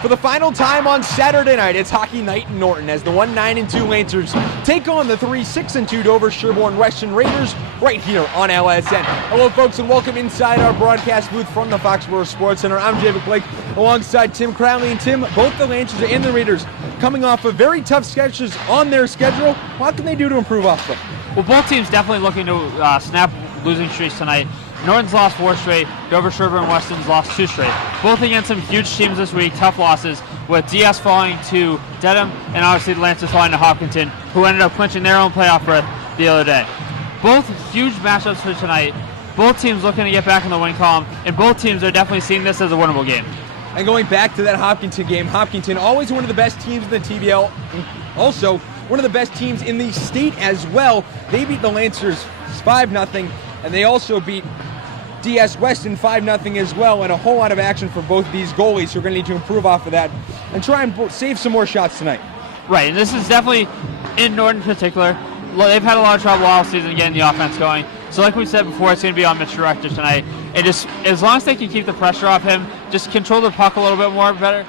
For the final time on Saturday night, it's hockey night in Norton as the 1-9-2 Lancers take on the 3-6-2 Dover Sherborne Weston Raiders right here on LSN. Hello, folks, and welcome inside our broadcast booth from the Foxborough Sports Center. I'm David Blake alongside Tim Crowley. And Tim, both the Lancers and the Raiders coming off of very tough sketches on their schedule. What can they do to improve off them? Well, both teams definitely looking to snap losing streaks tonight. Norton's lost 4 straight, Dover Sherborne Weston's lost 2 straight. Both against some huge teams this week, tough losses, with DS falling to Dedham and obviously the Lancers falling to Hopkinton, who ended up clinching their own playoff berth the other day. Both huge matchups for tonight. Both teams looking to get back in the win column, and both teams are definitely seeing this as a winnable game. And going back to that Hopkinton game, Hopkinton always one of the best teams in the TBL, also one of the best teams in the state as well. They beat the Lancers 5-0, and they also beat DS Weston 5-0 as well, and a whole lot of action for both these goalies who are going to need to improve off of that and try and save some more shots tonight. Right, and this is definitely, in Norton in particular, they've had a lot of trouble all season getting the offense going. So like we said before, it's going to be on Mitch Director tonight. And just as long as they can keep the pressure off him, just control the puck a little bit more better,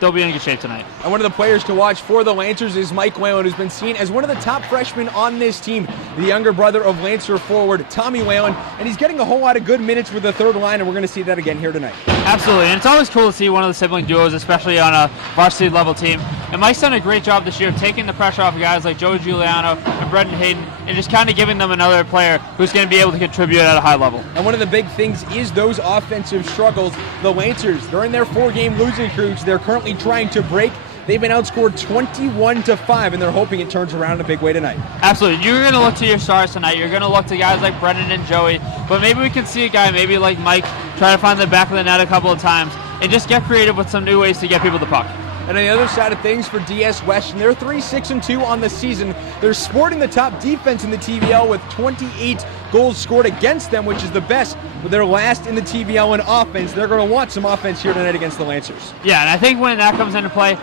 they'll be in good shape tonight. And one of the players to watch for the Lancers is Mike Whalen, who's been seen as one of the top freshmen on this team, the younger brother of Lancer forward Tommy Whalen, and he's getting a whole lot of good minutes with the third line, and we're going to see that again here tonight. Absolutely, and it's always cool to see one of the sibling duos, especially on a varsity level team. And Mike's done a great job this year of taking the pressure off of guys like Joey Giuliano and Brendan Hayden, and just kind of giving them another player who's going to be able to contribute at a high level. And one of the big things is those offensive struggles. The Lancers, during their 4-game losing streak, they're currently trying to break. They've been outscored 21-5, and they're hoping it turns around in a big way tonight. Absolutely. You're going to look to your stars tonight. You're going to look to guys like Brendan and Joey, but maybe we can see a guy maybe like Mike try to find the back of the net a couple of times and just get creative with some new ways to get people the puck. And on the other side of things for DS Weston, they're 3-6-2 on the season. They're sporting the top defense in the TBL with 28 goals scored against them, which is the best. But they're last in the TBL in offense. They're going to want some offense here tonight against the Lancers. Yeah, and I think when that comes into play,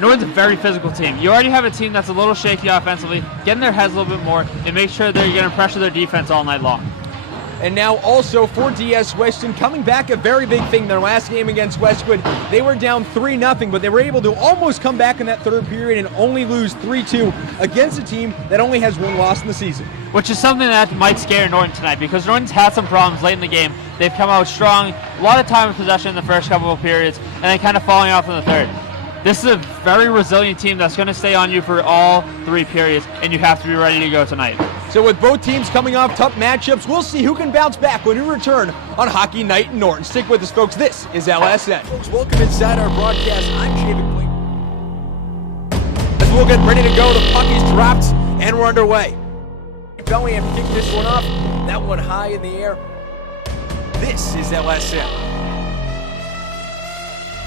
Norton's a very physical team. You already have a team that's a little shaky offensively. Get in their heads a little bit more and make sure they're going to pressure their defense all night long. And now also for DS Weston, coming back a very big thing. Their last game against Westwood, they were down 3-0, but they were able to almost come back in that third period and only lose 3-2 against a team that only has 1 loss in the season. Which is something that might scare Norton tonight, because Norton's had some problems late in the game. They've come out strong, a lot of time in possession in the first couple of periods, and then kind of falling off in the third. This is a very resilient team that's going to stay on you for all 3 periods, and you have to be ready to go tonight. So with both teams coming off tough matchups, we'll see who can bounce back when we return on Hockey Night in Norton. Stick with us, folks. This is LSN. Folks, welcome inside our broadcast. I'm David Blake. As we'll get ready to go, the puck is dropped, and we're underway. Bellingham kicking this one off. That one high in the air. This is LSN.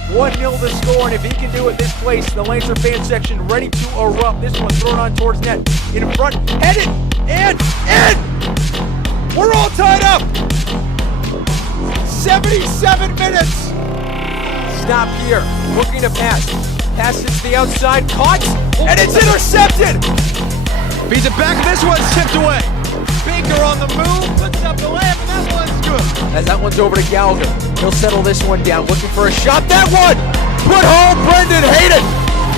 1-0 the score, and if he can do it this place, the Lancer fan section ready to erupt. This one thrown on towards net. In front, headed, and in! We're all tied up! 77 minutes! Stop here, looking to pass. Pass hits the outside, caught, and it's intercepted! Feeds it back, this one's tipped away. Baker on the move, puts up the layup, and that one's good. As that one's over to Gallagher. He'll settle this one down, looking for a shot. That one! Put home, Brendan Hayden!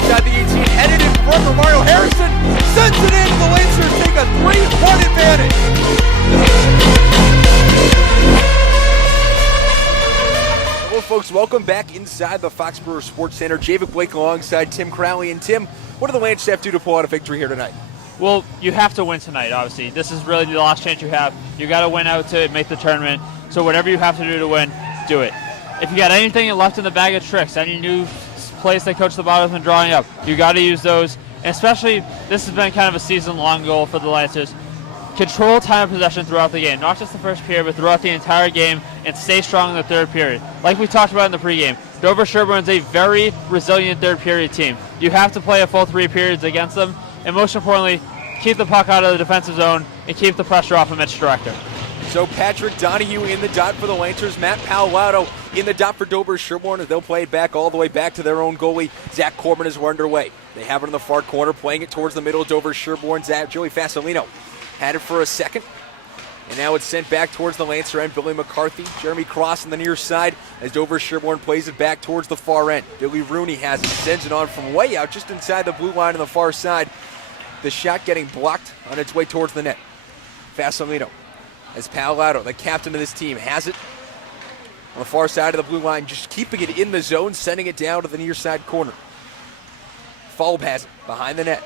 Got the 18, headed in front of Mario Harrison. Sends it in, the Lancers take a 3-1 advantage. Well, folks, welcome back inside the Foxborough Sports Center. David Blake alongside Tim Crowley. And Tim, what do the Lancers have to do to pull out a victory here tonight? Well, you have to win tonight, obviously. This is really the last chance you have. You got to win out to make the tournament. So whatever you have to do to win, do it. If you got anything left in the bag of tricks, any new plays that Coach Lovato has been drawing up, you got to use those. And especially, this has been kind of a season-long goal for the Lancers. Control time of possession throughout the game, not just the first period, but throughout the entire game, and stay strong in the third period. Like we talked about in the pregame, Dover Sherborne is a very resilient third period team. You have to play a full 3 periods against them, and most importantly, keep the puck out of the defensive zone and keep the pressure off of Mitch Director. So Patrick Donahue in the dot for the Lancers, Matt Palato in the dot for Dover Sherborne as they'll play it back all the way back to their own goalie, Zach Corbin, as we're underway. They have it in the far corner, playing it towards the middle of Dover Sherborne. Joey Fasolino had it for a second. And now it's sent back towards the Lancer end. Billy McCarthy, Jeremy Cross on the near side as Dover Sherborne plays it back towards the far end. Billy Rooney has it, sends it on from way out, just inside the blue line on the far side. The shot getting blocked on its way towards the net. Fasolino, as Palato, the captain of this team, has it on the far side of the blue line, just keeping it in the zone, sending it down to the near side corner. Falb has it behind the net.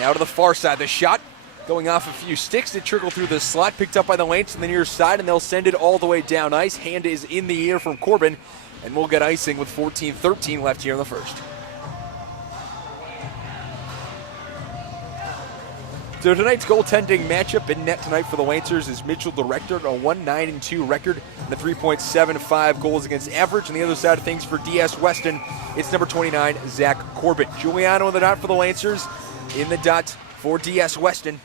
Now to the far side, the shot going off a few sticks that trickle through the slot, picked up by the Lance on the near side, and they'll send it all the way down ice. Hand is in the air from Corbin, and we'll get icing with 14-13 left here in the first. So tonight's goaltending matchup in net tonight for the Lancers is Mitchell Director, a 1-9-2 record and a 3.75 goals against average. On the other side of things for DS Weston, it's number 29, Zach Corbin. Giuliano in the dot for the Lancers. In the dot for DS Weston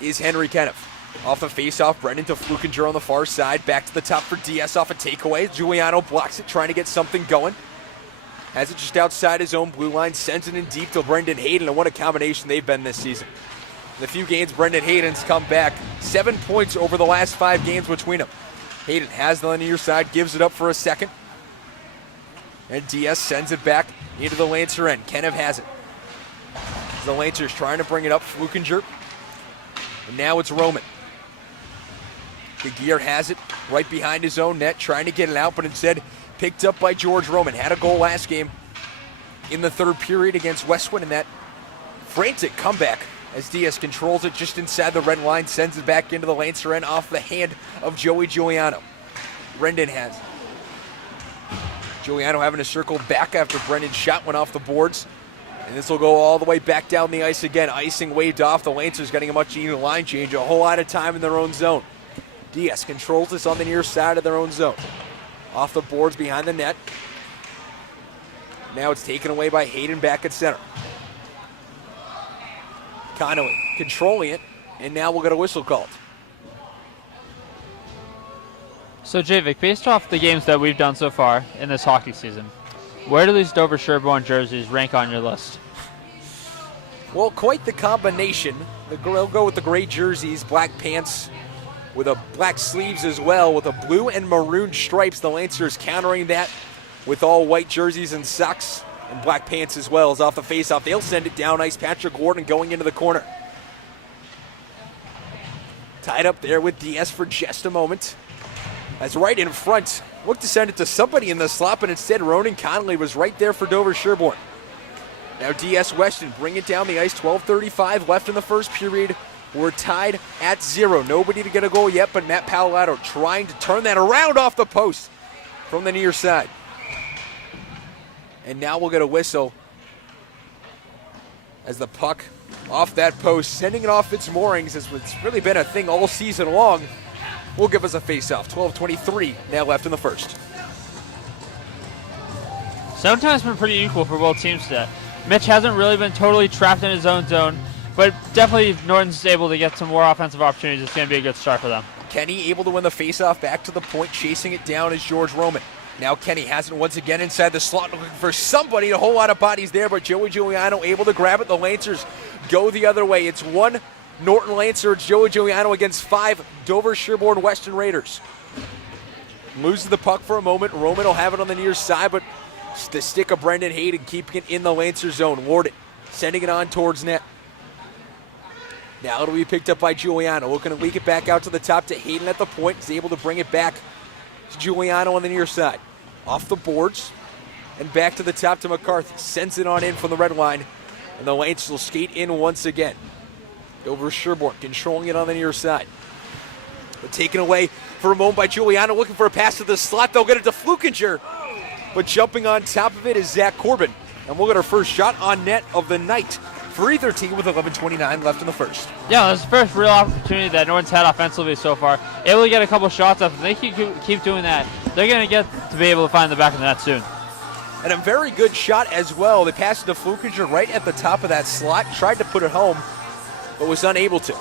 is Henry Kenneth. Off the face-off, Brendan to Flukinger on the far side. Back to the top for DS off a takeaway. Giuliano blocks it, trying to get something going. Has it just outside his own blue line, sends it in deep to Brendan Hayden, and what a combination they've been this season. In the few games Brendan Hayden's come back, 7 points over the last 5 games between them. Hayden has it on the near side, gives it up for a second. And DS sends it back into the Lancer end. Kenneth has it. The Lancers trying to bring it up, Flukinger. And now it's Roman. The Gear has it right behind his own net, trying to get it out, but instead picked up by George Roman. Had a goal last game in the third period against Westwood in that frantic comeback as DS controls it just inside the red line, sends it back into the Lancer end off the hand of Joey Giuliano. Brendan has it. Giuliano having to circle back after Brendan's shot went off the boards. And this will go all the way back down the ice again. Icing waved off. The Lancers getting a much needed line change. A whole lot of time in their own zone. DS controls this on the near side of their own zone. Off the boards behind the net. Now it's taken away by Hayden back at center. Connolly controlling it. And now we'll get a whistle called. So, Javik, based off the games that we've done so far in this hockey season, where do these Dover Sherborne jerseys rank on your list? Well, quite the combination. They'll go with the gray jerseys, black pants, with a black sleeves as well, with a blue and maroon stripes. The Lancers countering that with all white jerseys and socks and black pants as well. As off the faceoff, they'll send it down ice. Patrick Gordon going into the corner. Tied up there with DS for just a moment. That's right in front. Looked to send it to somebody in the slot, but instead Ronan Connolly was right there for Dover Sherborne. Now DS Weston bring it down the ice. 12:35 left in the first period. We're tied at 0. Nobody to get a goal yet, but Matt Palato trying to turn that around off the post from the near side. And now we'll get a whistle as the puck off that post, sending it off its moorings, as it's really been a thing all season long, will give us a face-off. 12:23 now left in the first. Sometimes been pretty equal for both teams today. Mitch hasn't really been totally trapped in his own zone, but definitely if Norton's able to get some more offensive opportunities, it's going to be a good start for them. Kenny able to win the face-off back to the point, chasing it down is George Roman. Now Kenny has it once again inside the slot, looking for somebody. A whole lot of bodies there, but Joey Giuliano able to grab it. The Lancers go the other way. It's 1 Norton Lancer. It's Joey Giuliano against 5 Dover Sherborne Western Raiders. Loses the puck for a moment. Roman will have it on the near side, but the stick of Brendan Hayden keeping it in the Lancer zone. Warden sending it on towards net. Now it'll be picked up by Giuliano. Looking to leak it back out to the top to Hayden at the point. He's able to bring it back to Giuliano on the near side. Off the boards and back to the top to McCarthy. Sends it on in from the red line, and the Lancers will skate in once again. Over Sherborne, controlling it on the near side. But taken away for a moment by Giuliano, looking for a pass to the slot. They'll get it to Flukinger. But jumping on top of it is Zach Corbin. And we'll get our first shot on net of the night for either team with 11:29 left in the first. Yeah, this is the first real opportunity that Norton's had offensively so far. Able to get a couple shots up. If they keep doing that, they're going to get to be able to find the back of the net soon. And a very good shot as well. They passed it to Flukinger right at the top of that slot. Tried to put it home, but was unable to.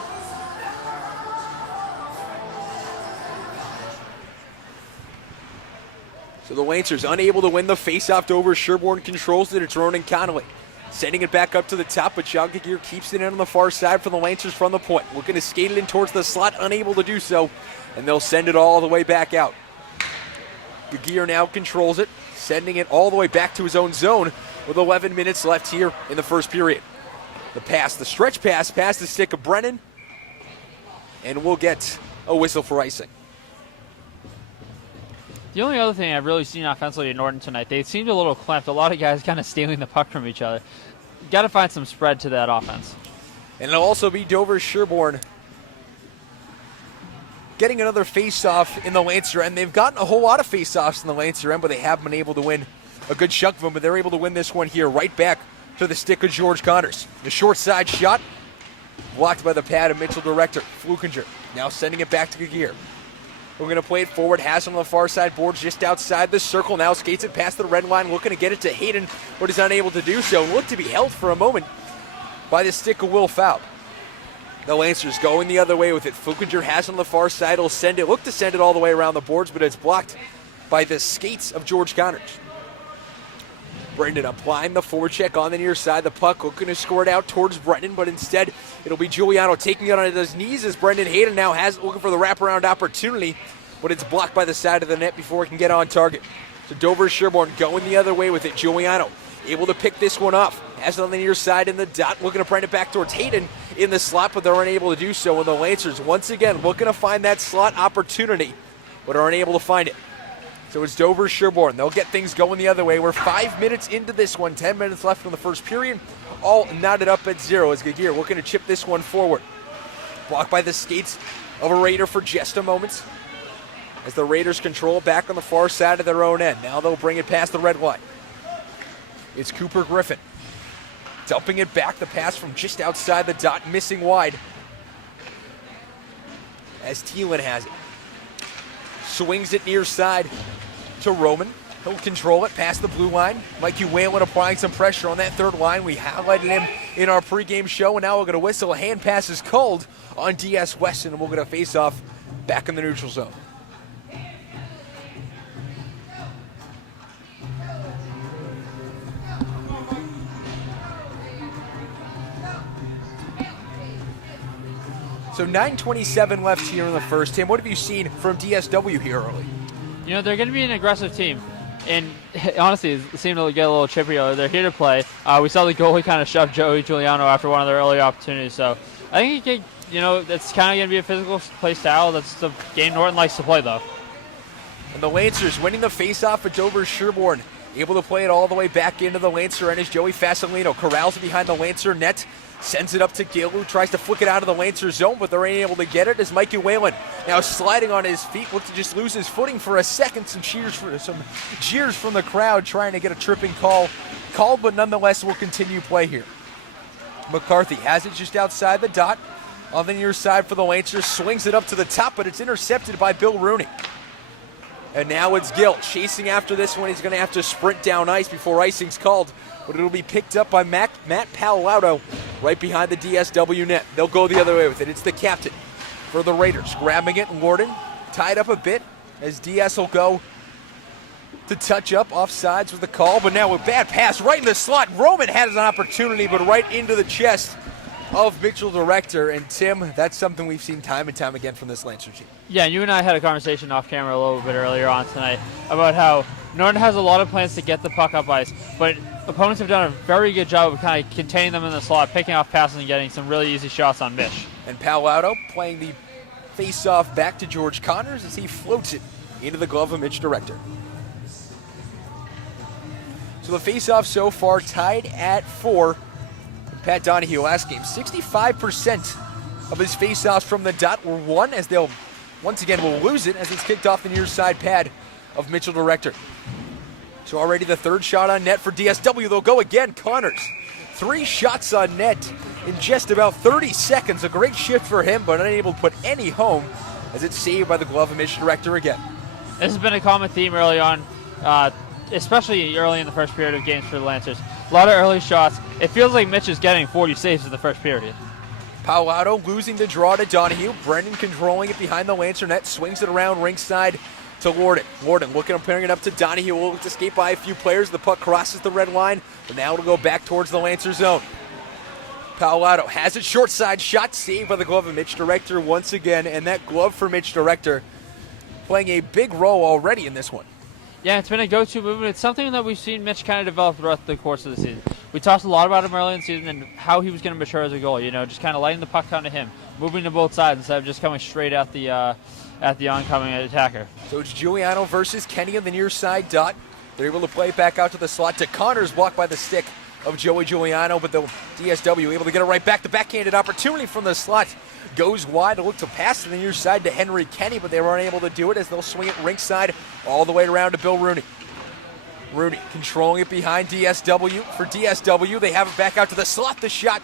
So the Lancers unable to win the faceoff. Dover Sherborne controls it. It's Ronan Connolly. Sending it back up to the top, but John Gear keeps it in on the far side for the Lancers from the point. Looking to skate it in towards the slot, unable to do so, and they'll send it all the way back out. Gear now controls it, sending it all the way back to his own zone with 11 minutes left here in the first period. The pass, the stretch pass, past the stick of Brennan, and we'll get a whistle for icing. The only other thing I've really seen offensively in Norton tonight, they seemed a little clamped. A lot of guys kind of stealing the puck from each other. Got to find some spread to that offense. And it'll also be Dover Sherborne getting another face-off in the Lancer end. They've gotten a whole lot of face-offs in the Lancer end, but they haven't been able to win a good chunk of them. But they're able to win this one here, right back to the stick of George Connors. The short side shot, blocked by the pad of Mitchell Director. Flukinger now sending it back to Gear. We're going to play it forward. Has it on the far side boards just outside the circle. Now skates it past the red line, looking to get it to Hayden, but is unable to do so. Looked to be held for a moment by the stick of Will Fout. The Lancers going the other way with it. Flukinger has it on the far side. He'll send it. Look to send it all the way around the boards, but it's blocked by the skates of George Connors. Brendan applying the forecheck on the near side. The puck looking to score it out towards Brendan, but instead it'll be Giuliano taking it on his knees as Brendan Hayden now has it, looking for the wraparound opportunity, but it's blocked by the side of the net before it can get on target. So Dover Sherborne going the other way with it. Giuliano able to pick this one off. Has it on the near side in the dot, looking to bring it back towards Hayden in the slot, but they're unable to do so. And the Lancers once again looking to find that slot opportunity, but are unable to find it. So it's Dover Sherborne. They'll get things going the other way. We're 5 minutes into this one, 10 minutes left in the first period. All knotted up at 0 as Gear looking to chip this one forward. Blocked by the skates of a Raider for just a moment as the Raiders control it back on the far side of their own end. Now they'll bring it past the red line. It's Cooper Griffin dumping it back. The pass from just outside the dot, missing wide as Thielen has it. Swings it near side to Roman. He'll control it past the blue line. Mikey Whalen applying some pressure on that third line. We highlighted him in our pregame show, and now we're going to whistle. A hand pass is called on DS Weston, and we're going to face off back in the neutral zone. So 9:27 left here in the first. Tim, what have you seen from DSW here early? You know, they're going to be an aggressive team. And honestly, it seemed to get a little chippier. They're here to play. We saw the goalie kind of shove Joey Giuliano after one of their early opportunities. So I think it's kind of going to be a physical play style. That's the game Norton likes to play, though. And the Lancers winning the faceoff at Dover Sherborne. Able to play it all the way back into the Lancer end is Joey Fasolino. Corrals it behind the Lancer net. Sends it up to Gill, who tries to flick it out of the Lancer zone, but they're unable to get it as Mikey Whalen now sliding on his feet. Looked to just lose his footing for a second. Some cheers from the crowd trying to get a tripping call called, but nonetheless will continue play here. McCarthy has it just outside the dot on the near side for the Lancers. Swings it up to the top, but it's intercepted by Bill Rooney. And now it's Gill chasing after this one. He's going to have to sprint down ice before icing's called, but it'll be picked up by Matt Palaudo right behind the DSW net. They'll go the other way with it. It's the captain for the Raiders grabbing it, and Norton tied up a bit as DS will go to touch up offsides with the call, but now a bad pass right in the slot. Roman had an opportunity, but right into the chest of Mitchell Director. And Tim, that's something we've seen time and time again from this Lancer team. Yeah, you and I had a conversation off camera a little bit earlier on tonight about how Norton has a lot of plans to get the puck up ice, but opponents have done a very good job of kind of containing them in the slot, picking off passes and getting some really easy shots on Mitch. And Palaudo playing the face-off back to George Connors as he floats it into the glove of Mitch Director. So the face-off so far tied at 4. Pat Donahue last game, 65% of his face-offs from the dot were won, as they'll once again will lose it as it's kicked off the near side pad of Mitchell Director. So already the third shot on net for DSW. They'll go again. Connors, 3 shots on net in just about 30 seconds. A great shift for him, but unable to put any home as it's saved by the glove of Mitch Director again. This has been a common theme early on, especially early in the first period of games for the Lancers. A lot of early shots. It feels like Mitch is getting 40 saves in the first period. Palaudo losing the draw to Donahue. Brendan controlling it behind the Lancer net. Swings it around ringside to Norton. Norton looking to pairing it up to Donahue. Will look to escape by a few players. The puck crosses the red line, but now it'll go back towards the Lancer zone. Paolato has it short side shot, saved by the glove of Mitch Director once again, and that glove for Mitch Director playing a big role already in this one. Yeah, it's been a go-to movement. It's something that we've seen Mitch kind of develop throughout the course of the season. We talked a lot about him early in the season and how he was going to mature as a goalie, just kind of letting the puck come to him, moving to both sides instead of just coming straight at the oncoming attacker. So it's Giuliano versus Kenny on the near side dot. They're able to play it back out to the slot to Connors, blocked by the stick of Joey Giuliano, but the DSW able to get it right back. The backhanded opportunity from the slot goes wide to look to pass to the near side to Henry Kenny, but they were unable to do it as they'll swing it rink side all the way around to Bill Rooney. Rooney controlling it behind DSW. For DSW, they have it back out to the slot. The shot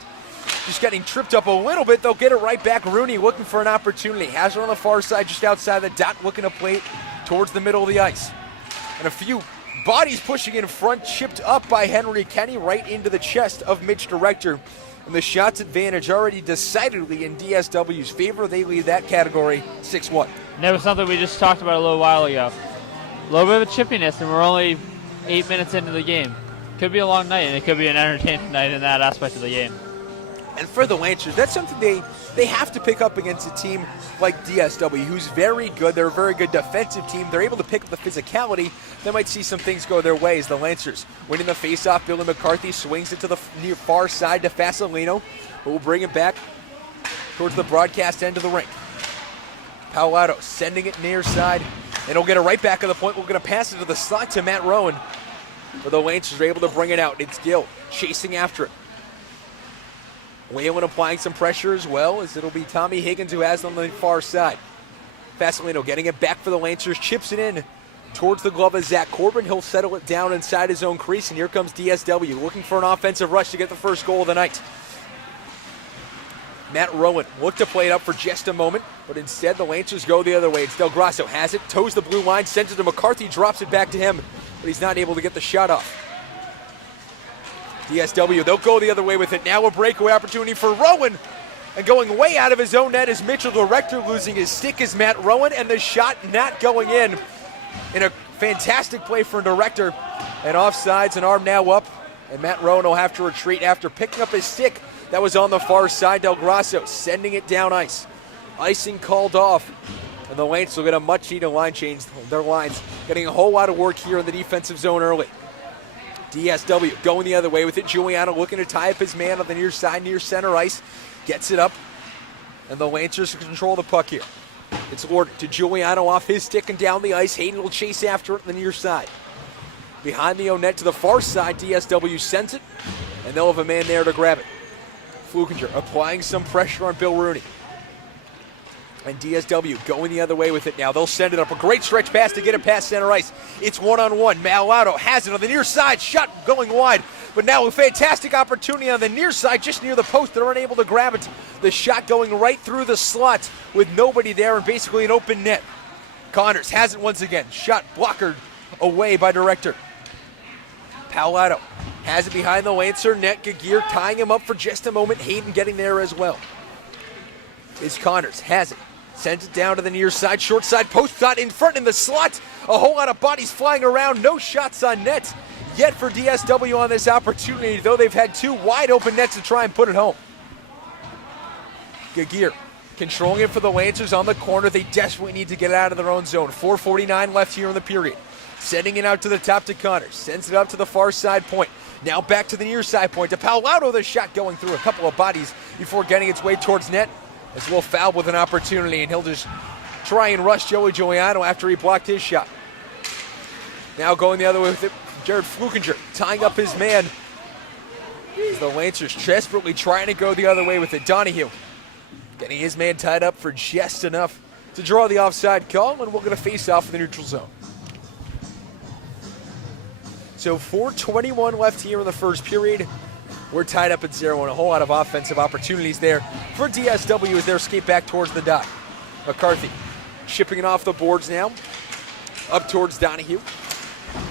just getting tripped up a little bit. They'll get it right back. Rooney looking for an opportunity. Has it on the far side just outside the dot, looking to play it towards the middle of the ice. And a few bodies pushing in front, chipped up by Henry Kenny right into the chest of Mitch Director. And the shots advantage already decidedly in DSW's favor. They lead that category 6-1. And that was something we just talked about a little while ago. A little bit of a chippiness, and we're only 8 minutes into the game. Could be a long night, and it could be an entertaining night in that aspect of the game. And for the Lancers, that's something they have to pick up against a team like DSW, who's very good. They're a very good defensive team. They're able to pick up the physicality. They might see some things go their way as the Lancers winning the faceoff. Billy McCarthy swings it to the near far side to Fasolino, who will bring it back towards the broadcast end of the rink. Paolato sending it near side, and he'll get it right back at the point. We're going to pass it to the slot to Matt Rowan, but the Lancers are able to bring it out. It's Gill chasing after it. Whalen applying some pressure as well, as it'll be Tommy Higgins who has it on the far side. Fasolino getting it back for the Lancers, chips it in towards the glove of Zach Corbin. He'll settle it down inside his own crease, and here comes DSW looking for an offensive rush to get the first goal of the night. Matt Rowan looked to play it up for just a moment, but instead the Lancers go the other way. It's Del Grasso has it, toes the blue line, sends it to McCarthy, drops it back to him, but he's not able to get the shot off. DSW, they'll go the other way with it. Now a breakaway opportunity for Rowan. And going way out of his own net is Mitchell Director, losing his stick is Matt Rowan, and the shot not going in a fantastic play for Director. And offsides, an arm now up, and Matt Rowan will have to retreat after picking up his stick that was on the far side. Del Grasso sending it down ice. Icing called off, and the Lancers will get a much-needed line change. Their lines getting a whole lot of work here in the defensive zone early. DSW going the other way with it. Giuliano looking to tie up his man on the near side, near center ice. Gets it up, and the Lancers control the puck here. It's Norton to Giuliano off his stick and down the ice. Hayden will chase after it on the near side. Behind the own net to the far side, DSW sends it, and they'll have a man there to grab it. Flukinger applying some pressure on Bill Rooney. And DSW going the other way with it now. They'll send it up. A great stretch pass to get it past center ice. It's one-on-one. Malato has it on the near side. Shot going wide. But now a fantastic opportunity on the near side, just near the post. They're unable to grab it. The shot going right through the slot with nobody there and basically an open net. Connors has it once again. Shot blockered away by Director. Paolato has it behind the Lancer net. Gagir tying him up for just a moment. Hayden getting there as well. Is Connors has it. Sends it down to the near side, short side post shot in front in the slot. A whole lot of bodies flying around, no shots on net yet for DSW on this opportunity, though they've had two wide open nets to try and put it home. Gagir controlling it for the Lancers on the corner. They desperately need to get out of their own zone. 4:49 left here in the period. Sending it out to the top to Connors. Sends it up to the far side point. Now back to the near side point to Paolato. The shot going through a couple of bodies before getting its way towards net. As Will foul with an opportunity, and he'll just try and rush Joey Giuliano after he blocked his shot. Now going the other way with it, Jared Flukinger tying up his man. As the Lancers desperately trying to go the other way with it. Donahue getting his man tied up for just enough to draw the offside call, and we're going to face off in the neutral zone. So 4:21 left here in the first period. We're tied up at 0, and a whole lot of offensive opportunities there for DSW as they skate back towards the dot. McCarthy shipping it off the boards now, up towards Donahue.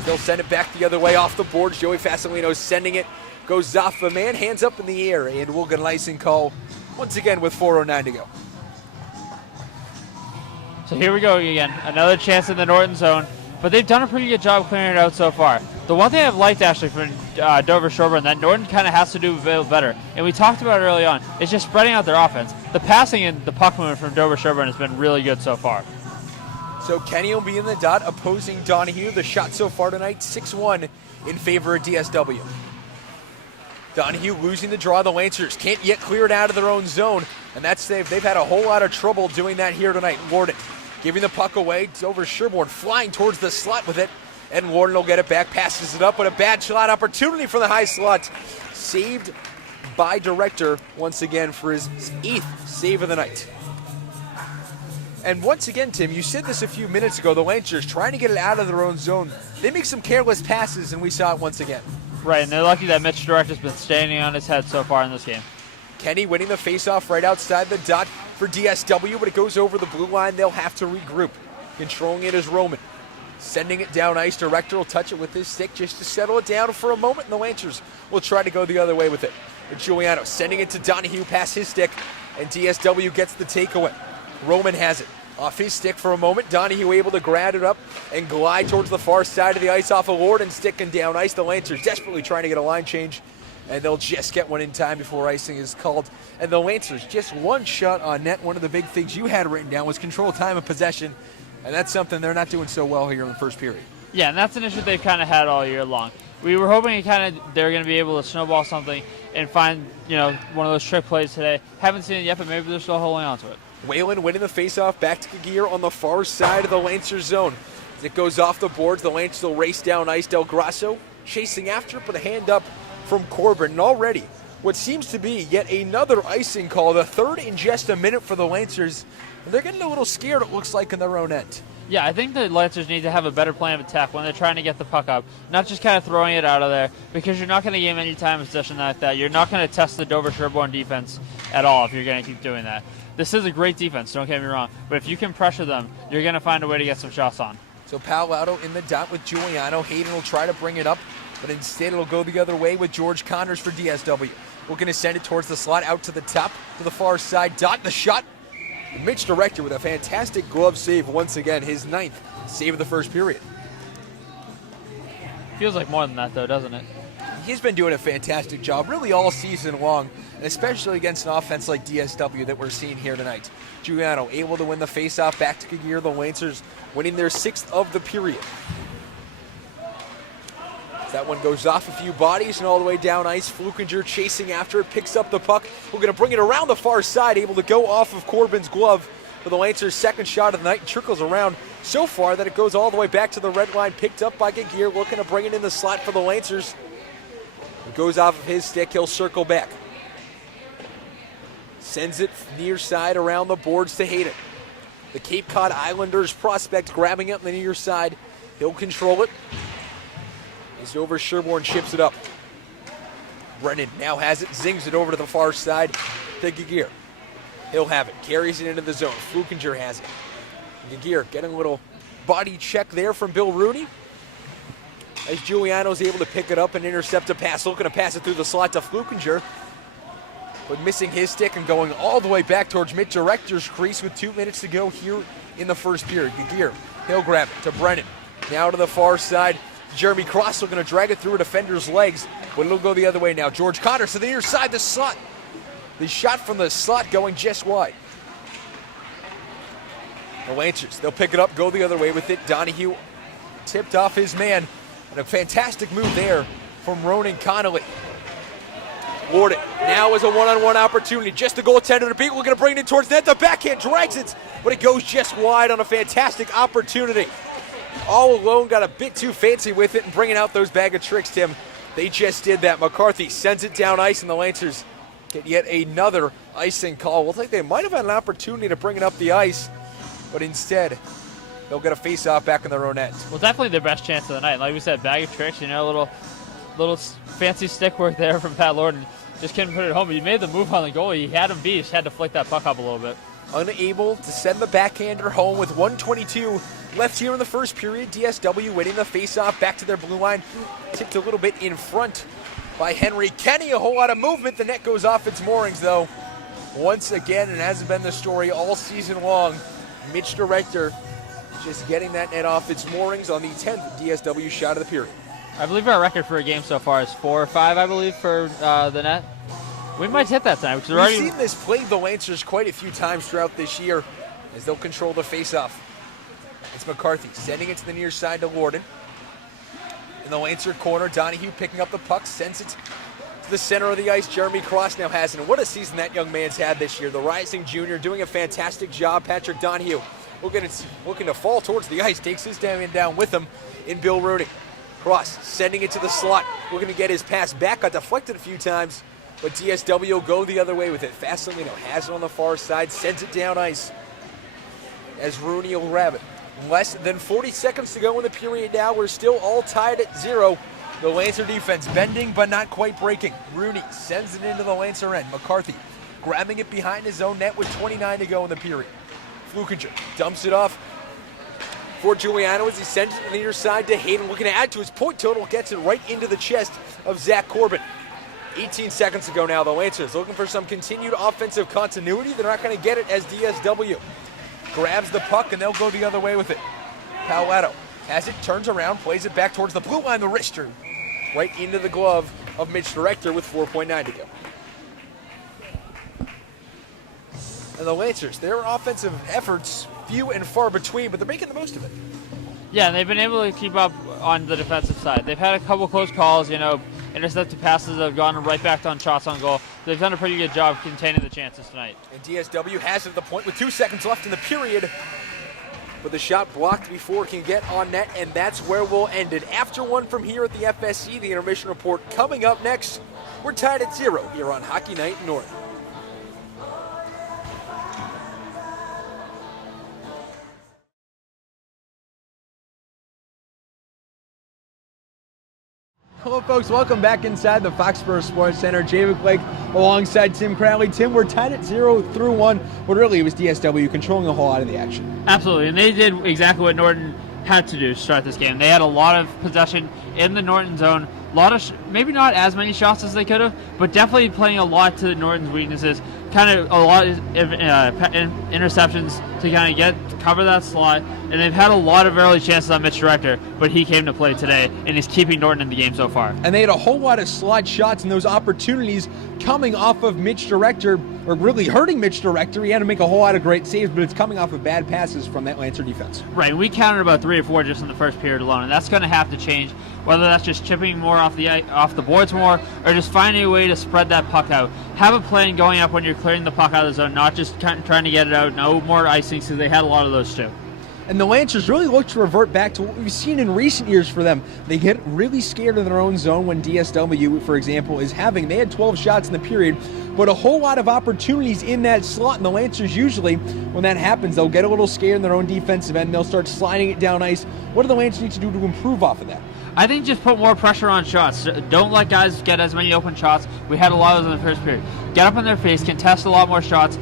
They'll send it back the other way off the boards. Joey Fasolino sending it, goes off the man, hands up in the air, and we'll get an icing call once again with 4:09 to go. So here we go again. Another chance in the Norton zone. But they've done a pretty good job clearing it out so far. The one thing I've liked actually from Dover Sherborne that Norton kind of has to do a bit better, and we talked about it early on, is just spreading out their offense. The passing and the puck movement from Dover Sherborne has been really good so far. So Kenny will be in the dot opposing Donahue. The shot so far tonight, 6-1 in favor of DSW. Donahue losing the draw. The Lancers can't yet clear it out of their own zone, and they've had a whole lot of trouble doing that here tonight. Warden giving the puck away. Dover Sherborne flying towards the slot with it, and Warden will get it back, passes it up, but a bad shot opportunity for the high slot. Saved by Director once again for his 8th save of the night. And once again, Tim, you said this a few minutes ago, the Lancers trying to get it out of their own zone. They make some careless passes, and we saw it once again. Right, and they're lucky that Mitch Director's been standing on his head so far in this game. Kenny winning the faceoff right outside the dot for DSW, but it goes over the blue line. They'll have to regroup. Controlling it is Roman. Sending it down ice. Director will touch it with his stick just to settle it down for a moment, and the Lancers will try to go the other way with it. But Giuliano sending it to Donahue past his stick, and DSW gets the takeaway. Roman has it. Off his stick for a moment. Donahue able to grab it up and glide towards the far side of the ice off of Warden, sticking down ice. The Lancers desperately trying to get a line change, and they'll just get one in time before icing is called. And the Lancers just one shot on net. One of the big things you had written down was control time of possession, and that's something they're not doing so well here in the first period. Yeah, and that's an issue they've kind of had all year long. We were hoping they're going to be able to snowball something and find one of those trick plays today. Haven't seen it yet, but maybe they're still holding on to it. Whalen winning the faceoff back to Gear on the far side of the Lancers zone. As it goes off the boards, the Lancers will race down ice. Del Grasso chasing after it, but a hand up from Corbin. And already, what seems to be yet another icing call, the third in just a minute for the Lancers. And they're getting a little scared, it looks like, in their own end. Yeah, I think the Lancers need to have a better plan of attack when they're trying to get the puck up, not just kind of throwing it out of there, because you're not going to gain any time in possession like that. You're not going to test the Dover Sherborne defense at all if you're going to keep doing that. This is a great defense, don't get me wrong, but if you can pressure them, you're going to find a way to get some shots on. So Palo in the dot with Giuliano. Hayden will try to bring it up, but instead it'll go the other way with George Connors for DSW. We're going to send it towards the slot, out to the top, to the far side. Dot the shot. Mitch Director with a fantastic glove save once again, his 9th save of the first period. Feels like more than that, though, doesn't it? He's been doing a fantastic job really all season long, and especially against an offense like DSW that we're seeing here tonight. Giuliano able to win the faceoff back to Gear. The Lancers winning their 6th of the period. That one goes off a few bodies and all the way down ice. Flukinger chasing after it, picks up the puck. We're going to bring it around the far side, able to go off of Corbin's glove for the Lancers' second shot of the night. And trickles around so far that it goes all the way back to the red line, picked up by Gear, looking to bring it in the slot for the Lancers. It goes off of his stick, he'll circle back. Sends it near side around the boards to Hayden. The Cape Cod Islanders prospect grabbing it on the near side. He'll control it. As Dover Sherborne chips it up. Brennan now has it, zings it over to the far side to Gear. He'll have it, carries it into the zone. Flukinger has it. Gear getting a little body check there from Bill Rooney. As Giuliano's able to pick it up and intercept a pass, looking to pass it through the slot to Flukinger, but missing his stick and going all the way back towards Mitch Director's crease with 2 minutes to go here in the first period. Gear, he'll grab it to Brennan. Now to the far side. Jeremy Cross looking to drag it through a defender's legs, but it'll go the other way now. George Connors to the near side, the slot. The shot from the slot going just wide. The Lancers, they'll pick it up, go the other way with it. Donahue tipped off his man, and a fantastic move there from Ronan Connolly. Warden now is a one-on-one opportunity. Just the goaltender to beat. We're going to bring it in towards net. The backhand drags it, but it goes just wide on a fantastic opportunity. All alone, got a bit too fancy with it and bringing out those bag of tricks, Tim. They just did that. McCarthy sends it down ice, and the Lancers get yet another icing call. Looks like they might have had an opportunity to bring it up the ice, but instead, they'll get a face-off back in their own end. Well, definitely their best chance of the night. Like we said, bag of tricks, a little fancy stick work there from Pat Lorden. Just couldn't put it home. He made the move on the goal. He had him beat. Just had to flick that puck up a little bit. Unable to send the backhander home with 1:22 left here in the first period. DSW winning the faceoff back to their blue line. Tipped a little bit in front by Henry Kenny. A whole lot of movement. The net goes off its moorings, though. Once again, it hasn't been the story all season long. Mitch Director just getting that net off its moorings on the 10th DSW shot of the period. I believe our record for a game so far is 4 or 5, I believe, for the net. We might hit that tonight. We've seen this play the Lancers quite a few times throughout this year as they'll control the face-off. It's McCarthy sending it to the near side to Norton. In the Lancer corner, Donahue picking up the puck, sends it to the center of the ice. Jeremy Cross now has it. And what a season that young man's had this year. The rising junior doing a fantastic job. Patrick Donahue looking to fall towards the ice. Takes his down with him in Bill Rooney. Cross sending it to the slot. Looking to get his pass back. Got deflected a few times, but DSW will go the other way with it. Fasolino has it on the far side. Sends it down ice as Rooney will grab it. Less than 40 seconds to go in the period now. We're still all tied at 0. The Lancer defense bending but not quite breaking. Rooney sends it into the Lancer end. McCarthy grabbing it behind his own net with 29 to go in the period. Flukinger dumps it off for Giuliano as he sends it to the near side to Hayden. Looking to add to his point total. Gets it right into the chest of Zach Corbin. 18 seconds to go now. The Lancers looking for some continued offensive continuity. They're not going to get it as DSW grabs the puck, and they'll go the other way with it. Paolato has it, turns around, plays it back towards the blue line. The wrister right into the glove of Mitch Director with 4.9 to go. And the Lancers, their offensive efforts few and far between, but they're making the most of it. Yeah, and they've been able to keep up on the defensive side. They've had a couple close calls, intercepted passes that have gone right back on shots on goal. They've done a pretty good job containing the chances tonight. And DSW has it at the point with 2 seconds left in the period. But the shot blocked before it can get on net, and that's where we'll end it. After one from here at the FSC, the intermission report coming up next. We're tied at 0 here on Hockey Night in Norton. Hello, folks. Welcome back inside the Foxborough Sports Center. Jay McBlake alongside Tim Crowley. Tim, we're tied at 0-1, but really it was DSW controlling a whole lot of the action. Absolutely, and they did exactly what Norton had to do to start this game. They had a lot of possession in the Norton zone. A lot of maybe not as many shots as they could have, but definitely playing a lot to Norton's weaknesses. Kind of a lot of interceptions to kind of cover that slot, and they've had a lot of early chances on Mitch Director, but he came to play today, and he's keeping Norton in the game so far. And they had a whole lot of slot shots and those opportunities coming off of Mitch Director, or really hurting Mitch Director. He had to make a whole lot of great saves, but it's coming off of bad passes from that Lancer defense. Right, we counted about 3 or 4 just in the first period alone, and that's going to have to change, whether that's just chipping more off the boards more, or just finding a way to spread that puck out. Have a plan going up when you're clearing the puck out of the zone, not just trying to get it out. No more icing, so they had a lot of those too. And the Lancers really look to revert back to what we've seen in recent years for them. They get really scared of their own zone when DSW, for example, is having. They had 12 shots in the period, but a whole lot of opportunities in that slot. And the Lancers usually, when that happens, they'll get a little scared in their own defensive end. They'll start sliding it down ice. What do the Lancers need to do to improve off of that? I think just put more pressure on shots. Don't let guys get as many open shots. We had a lot of those in the first period. Get up in their face, contest a lot more shots.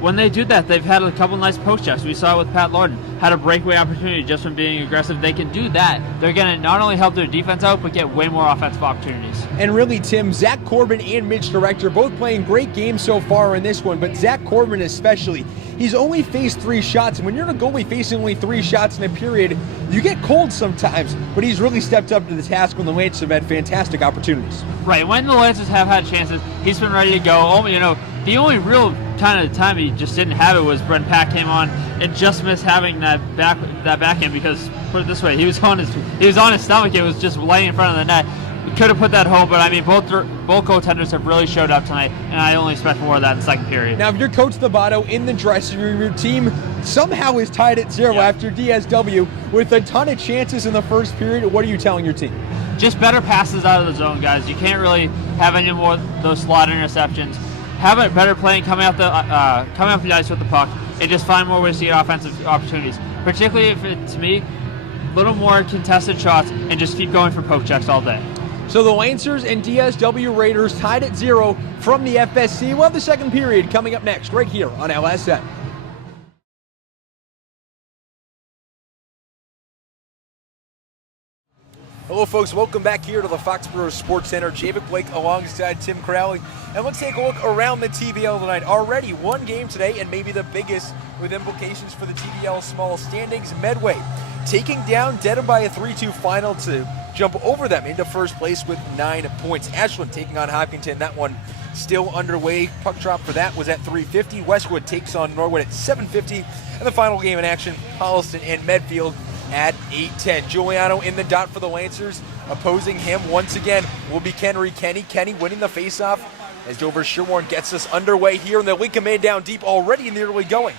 When they do that, they've had a couple nice post checks. We saw it with Pat Norton. Had a breakaway opportunity just from being aggressive. They can do that. They're going to not only help their defense out, but get way more offensive opportunities. And really, Tim, Zach Corbin and Mitch Director both playing great games so far in this one, but Zach Corbin especially. He's only faced 3 shots, and when you're a goalie facing only 3 shots in a period, you get cold sometimes, but he's really stepped up to the task when the Lancers have had fantastic opportunities. Right, when the Lancers have had chances, he's been ready to go. The only real kind of time he just didn't have it was when Pat came on and just missed having that backhand, because, put it this way, he was on his stomach. It was just laying in front of the net. We could have put that home, but both goaltenders have really showed up tonight, and I only expect more of that in the second period. Now, if you're Coach Lovato in the dressing room, your team somehow is tied at 0 after DSW with a ton of chances in the first period. What are you telling your team? Just better passes out of the zone, guys. You can't really have any more of those slot interceptions. Have a better playing coming off the ice with the puck, and just find more ways to get offensive opportunities. Particularly if it's me, a little more contested shots, and just keep going for poke checks all day. So the Lancers and DSW Raiders tied at 0 from the FSC. We'll have the second period coming up next, right here on LSN. Hello, folks. Welcome back here to the Foxborough Sports Center. Javid Blake alongside Tim Crowley. And let's take a look around the TBL tonight. Already one game today, and maybe the biggest with implications for the TBL small standings. Medway taking down Dedham by a 3-2 final to jump over them into first place with 9 points. Ashland taking on Hopkinton. That one still underway. Puck drop for that was at 3:50. Westwood takes on Norwood at 7:50. And the final game in action, Holliston and Medfield at 8:10. Giuliano in the dot for the Lancers. Opposing him once again will be Kenny. Kenny winning the faceoff as Dover Sherborne gets us underway here. And the Lincoln man down deep already in the early going.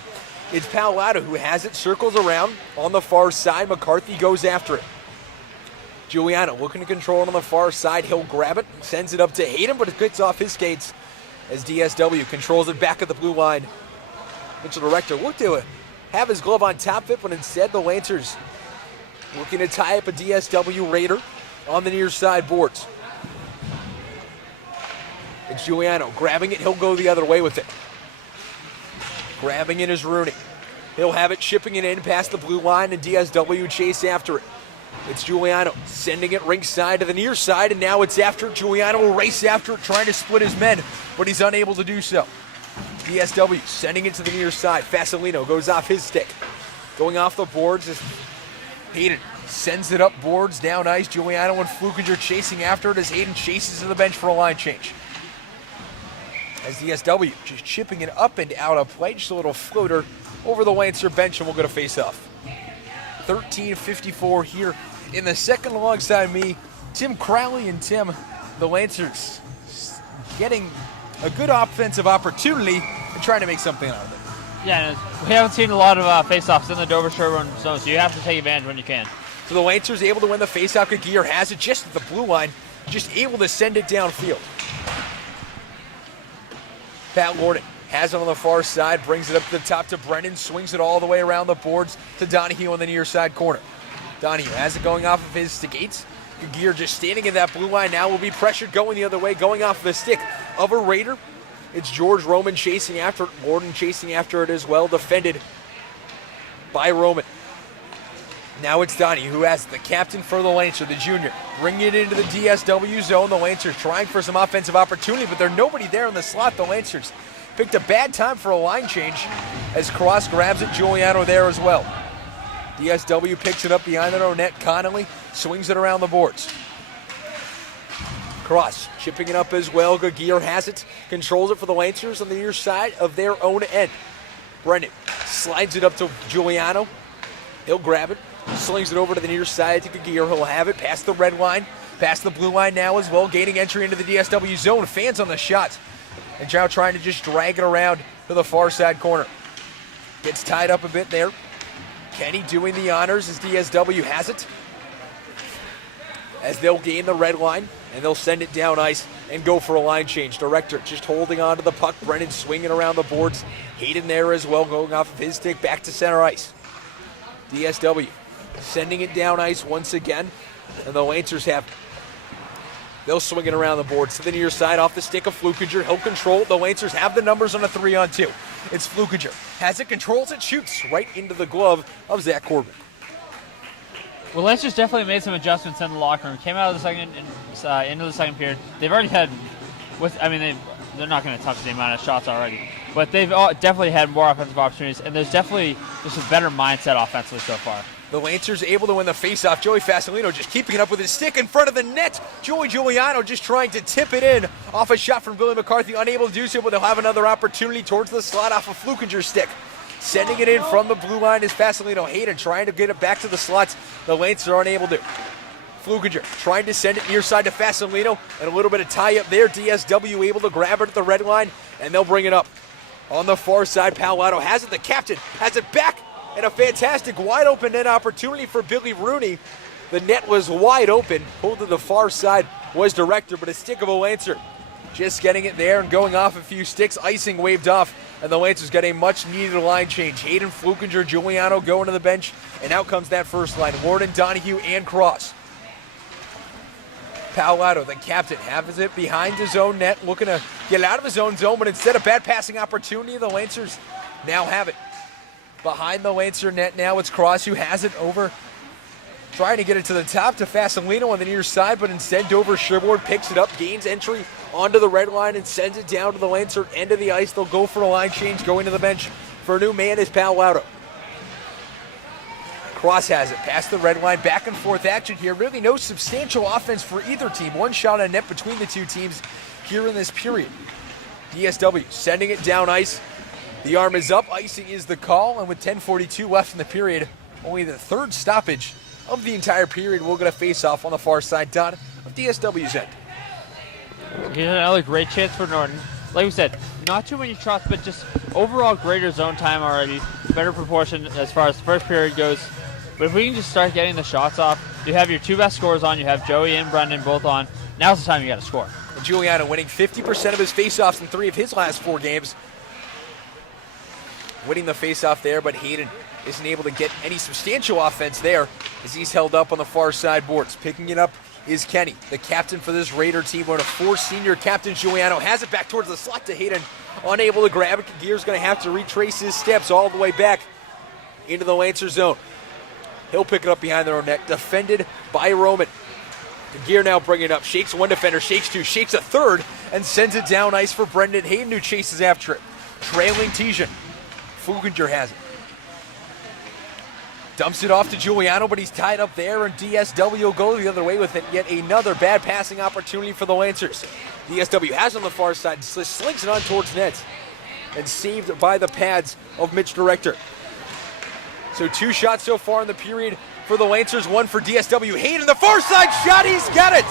It's Pallado who has it, circles around on the far side. McCarthy goes after it. Giuliano looking to control it on the far side. He'll grab it, sends it up to Hayden, but it gets off his skates as DSW controls it back at the blue line. Mitchell Director looked to it, have his glove on top of it, but instead the Lancers looking to tie up a DSW Raider on the near side boards. It's Giuliano grabbing it. He'll go the other way with it. Grabbing it is Rooney. He'll have it, shipping it in past the blue line, and DSW chase after it. It's Giuliano sending it rink side to the near side, and now it's after it. Giuliano will race after it, trying to split his men, but he's unable to do so. DSW sending it to the near side. Fasolino goes off his stick. Going off the boards is Hayden. Sends it up boards, down ice. Giuliano and Flukinger chasing after it as Hayden chases to the bench for a line change. As DSW just chipping it up and out of play. Just a little floater over the Lancer bench, and we'll get a face-off. 13:54 here in the second alongside me, Tim Crowley. And Tim, the Lancers getting a good offensive opportunity and trying to make something out of it. Yeah, we haven't seen a lot of face-offs in the Dover Sherborne zone, so you have to take advantage when you can. So the Lancers able to win the face-off. Gear has it just at the blue line, just able to send it downfield. Pat Lorden has it on the far side, brings it up to the top to Brennan, swings it all the way around the boards to Donahue on the near side corner. Donahue has it going off of his skates. Gear just standing in that blue line now will be pressured going the other way, going off the stick of a Raider. It's George Roman chasing after it, Lorden chasing after it as well, defended by Roman. Now it's Donahue who has the captain for the Lancer, the junior. Bringing it into the DSW zone. The Lancers trying for some offensive opportunity, but there's nobody there in the slot. The Lancers picked a bad time for a line change as Cross grabs it. Giuliano there as well. DSW picks it up behind the net. Connolly swings it around the boards. Cross chipping it up as well. Gear has it, controls it for the Lancers on the near side of their own end. Brennan slides it up to Giuliano. He'll grab it, slings it over to the near side to Gear. He'll have it past the red line, past the blue line now as well, gaining entry into the DSW zone. Fans on the shot, and now trying to just drag it around to the far side corner. Gets tied up a bit there. Kenny doing the honors as DSW has it, as they'll gain the red line, and they'll send it down ice and go for a line change. Director just holding on to the puck. Brennan swinging around the boards. Hayden there as well, going off of his stick back to center ice. DSW sending it down ice once again, and the Lancers have, they'll swing it around the boards to the near side off the stick of Flukinger. He'll control it. The Lancers have the numbers on a 3-on-2. It's Flukinger. Has it, controls it, shoots right into the glove of Zach Corbin. Well, Lancers definitely made some adjustments in the locker room. Came out of the second, into the second period. They've already had, they're not going to touch the amount of shots already, but they've definitely had more offensive opportunities, and there's definitely just a better mindset offensively so far. The Lancers able to win the faceoff. Joey Fasolino just keeping it up with his stick in front of the net. Joey Giuliano just trying to tip it in off a shot from Billy McCarthy. Unable to do so, but they'll have another opportunity towards the slot off of Flukinger's stick. Sending it in from the blue line is Fasolino. Hayden trying to get it back to the slots. The Lancers are unable to. Flukinger trying to send it near side to Fasolino, and a little bit of tie up there. DSW able to grab it at the red line, and they'll bring it up. On the far side, Pallado has it. The captain has it back, and a fantastic wide open net opportunity for Billy Rooney. The net was wide open. Pulled to the far side was Director, but a stick of a Lancer just getting it there and going off a few sticks. Icing waved off, and the Lancers got a much-needed line change. Hayden, Flukinger, Giuliano going to the bench, and out comes that first line. Lorden, Donahue, and Cross. Pallado, the captain, has it behind his own net, looking to get out of his own zone, but instead of bad passing opportunity, the Lancers now have it. Behind the Lancer net now, it's Cross who has it over trying to get it to the top to Fasolino on the near side, but instead Dover Sherboard picks it up, gains entry onto the red line, and sends it down to the Lancer end of the ice. They'll go for a line change, going to the bench for a new man is Pal Laudo. Cross has it, past the red line, back and forth action here. Really no substantial offense for either team. One shot on net between the two teams here in this period. DSW sending it down ice. The arm is up, icing is the call, and with 10:42 left in the period, only the third stoppage of the entire period, we'll get a face-off on the far side dot of DSW's end. Here's another great chance for Norton. Like we said, not too many shots, but just overall greater zone time already. Better proportion as far as the first period goes. But if we can just start getting the shots off, you have your two best scorers on. You have Joey and Brendan both on. Now's the time you got to score. And Giuliano winning 50% of his faceoffs in 3 of his last 4 games. Winning the faceoff there, but Hayden isn't able to get any substantial offense there as he's held up on the far side boards. Picking it up is Kenny, the captain for this Raider team. One of 4 senior captains. Giuliano has it back towards the slot to Hayden. Unable to grab it. Gear's going to have to retrace his steps all the way back into the Lancer zone. He'll pick it up behind their own net. Defended by Roman. Gear now bringing it up. Shakes one defender, shakes 2, shakes a third, and sends it down ice for Brendan Hayden, who chases after it. Trailing Tijan. Fuginger has it. Dumps it off to Giuliano, but he's tied up there, and DSW will go the other way with it. Yet another bad passing opportunity for the Lancers. DSW has on the far side, slings it on towards net, and saved by the pads of Mitch Director. So 2 shots so far in the period for the Lancers, 1 for DSW. Hayden, the far side shot, he's got it!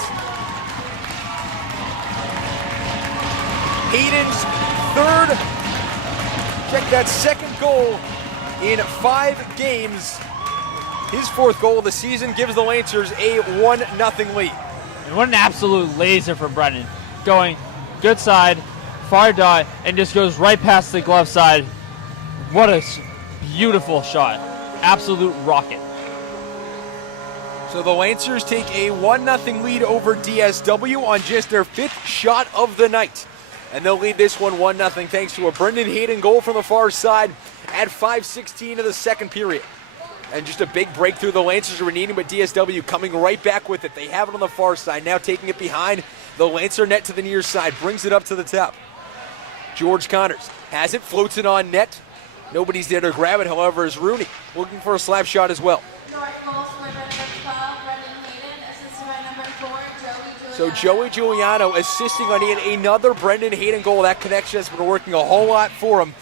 Hayden's third, check that, second goal in 5 games. His 4th goal of the season gives the Lancers a 1-0 lead. And what an absolute laser for Brendan. Going good side, far dot, and just goes right past the glove side. What a beautiful shot. Absolute rocket. So the Lancers take a 1-0 lead over DSW on just their 5th shot of the night. And they'll lead this one 1-0 thanks to a Brendan Hayden goal from the far side at 5:16 of the second period. And just a big breakthrough the Lancers were needing, but DSW coming right back with it. They have it on the far side, now taking it behind the Lancer net to the near side, brings it up to the top. George Connors has it, floats it on net. Nobody's there to grab it, however, is Rooney looking for a slap shot as well. So Joey Giuliano assisting on yet another Brendan Hayden goal. That connection has been working a whole lot for him.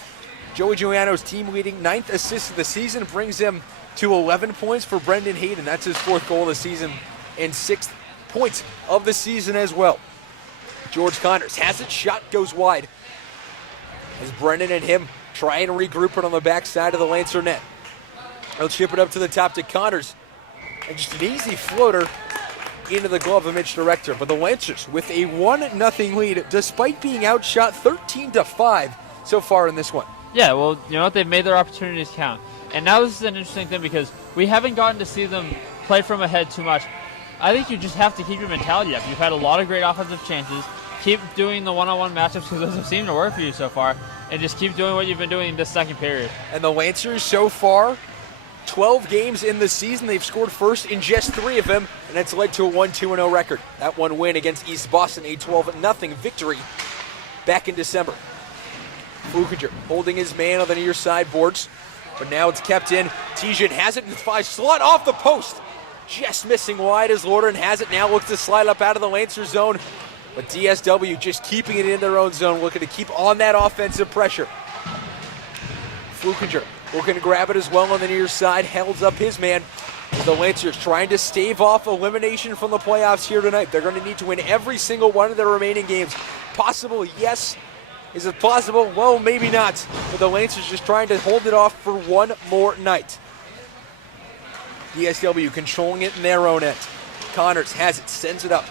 Joey Giuliano's team leading 9th assist of the season brings him to 11 points for Brendan Hayden. That's his 4th goal of the season and 6th point of the season as well. George Connors has it, shot goes wide as Brendan and him try and regroup it on the backside of the Lancer net. They'll chip it up to the top to Connors. And just an easy floater into the glove of Mitch Director. But the Lancers with a 1-0 lead despite being outshot 13-5 so far in this one. Yeah, well, you know what? They've made their opportunities count. And now this is an interesting thing because we haven't gotten to see them play from ahead too much. I think you just have to keep your mentality up. You've had a lot of great offensive chances. Keep doing the one-on-one matchups because those have seemed to work for you so far. And just keep doing what you've been doing in this second period. And the Lancers so far, 12 games in the season, they've scored first in just 3 of them, and that's led to a 1-2-0 record. That one win against East Boston, a 12-0 victory back in December. Fuginger holding his man on the near side boards, but now it's kept in. Tijan has it in 5 slot off the post. Just missing wide as Norton has it. Now looks to slide up out of the Lancer zone. But DSW just keeping it in their own zone, looking to keep on that offensive pressure. Fuginger looking to grab it as well on the near side, held up his man. The Lancers trying to stave off elimination from the playoffs here tonight. They're going to need to win every single one of their remaining games. Possible, yes. Is it possible? Well, maybe not. But the Lancers just trying to hold it off for one more night. DSW controlling it in their own end. Connors has it, sends it up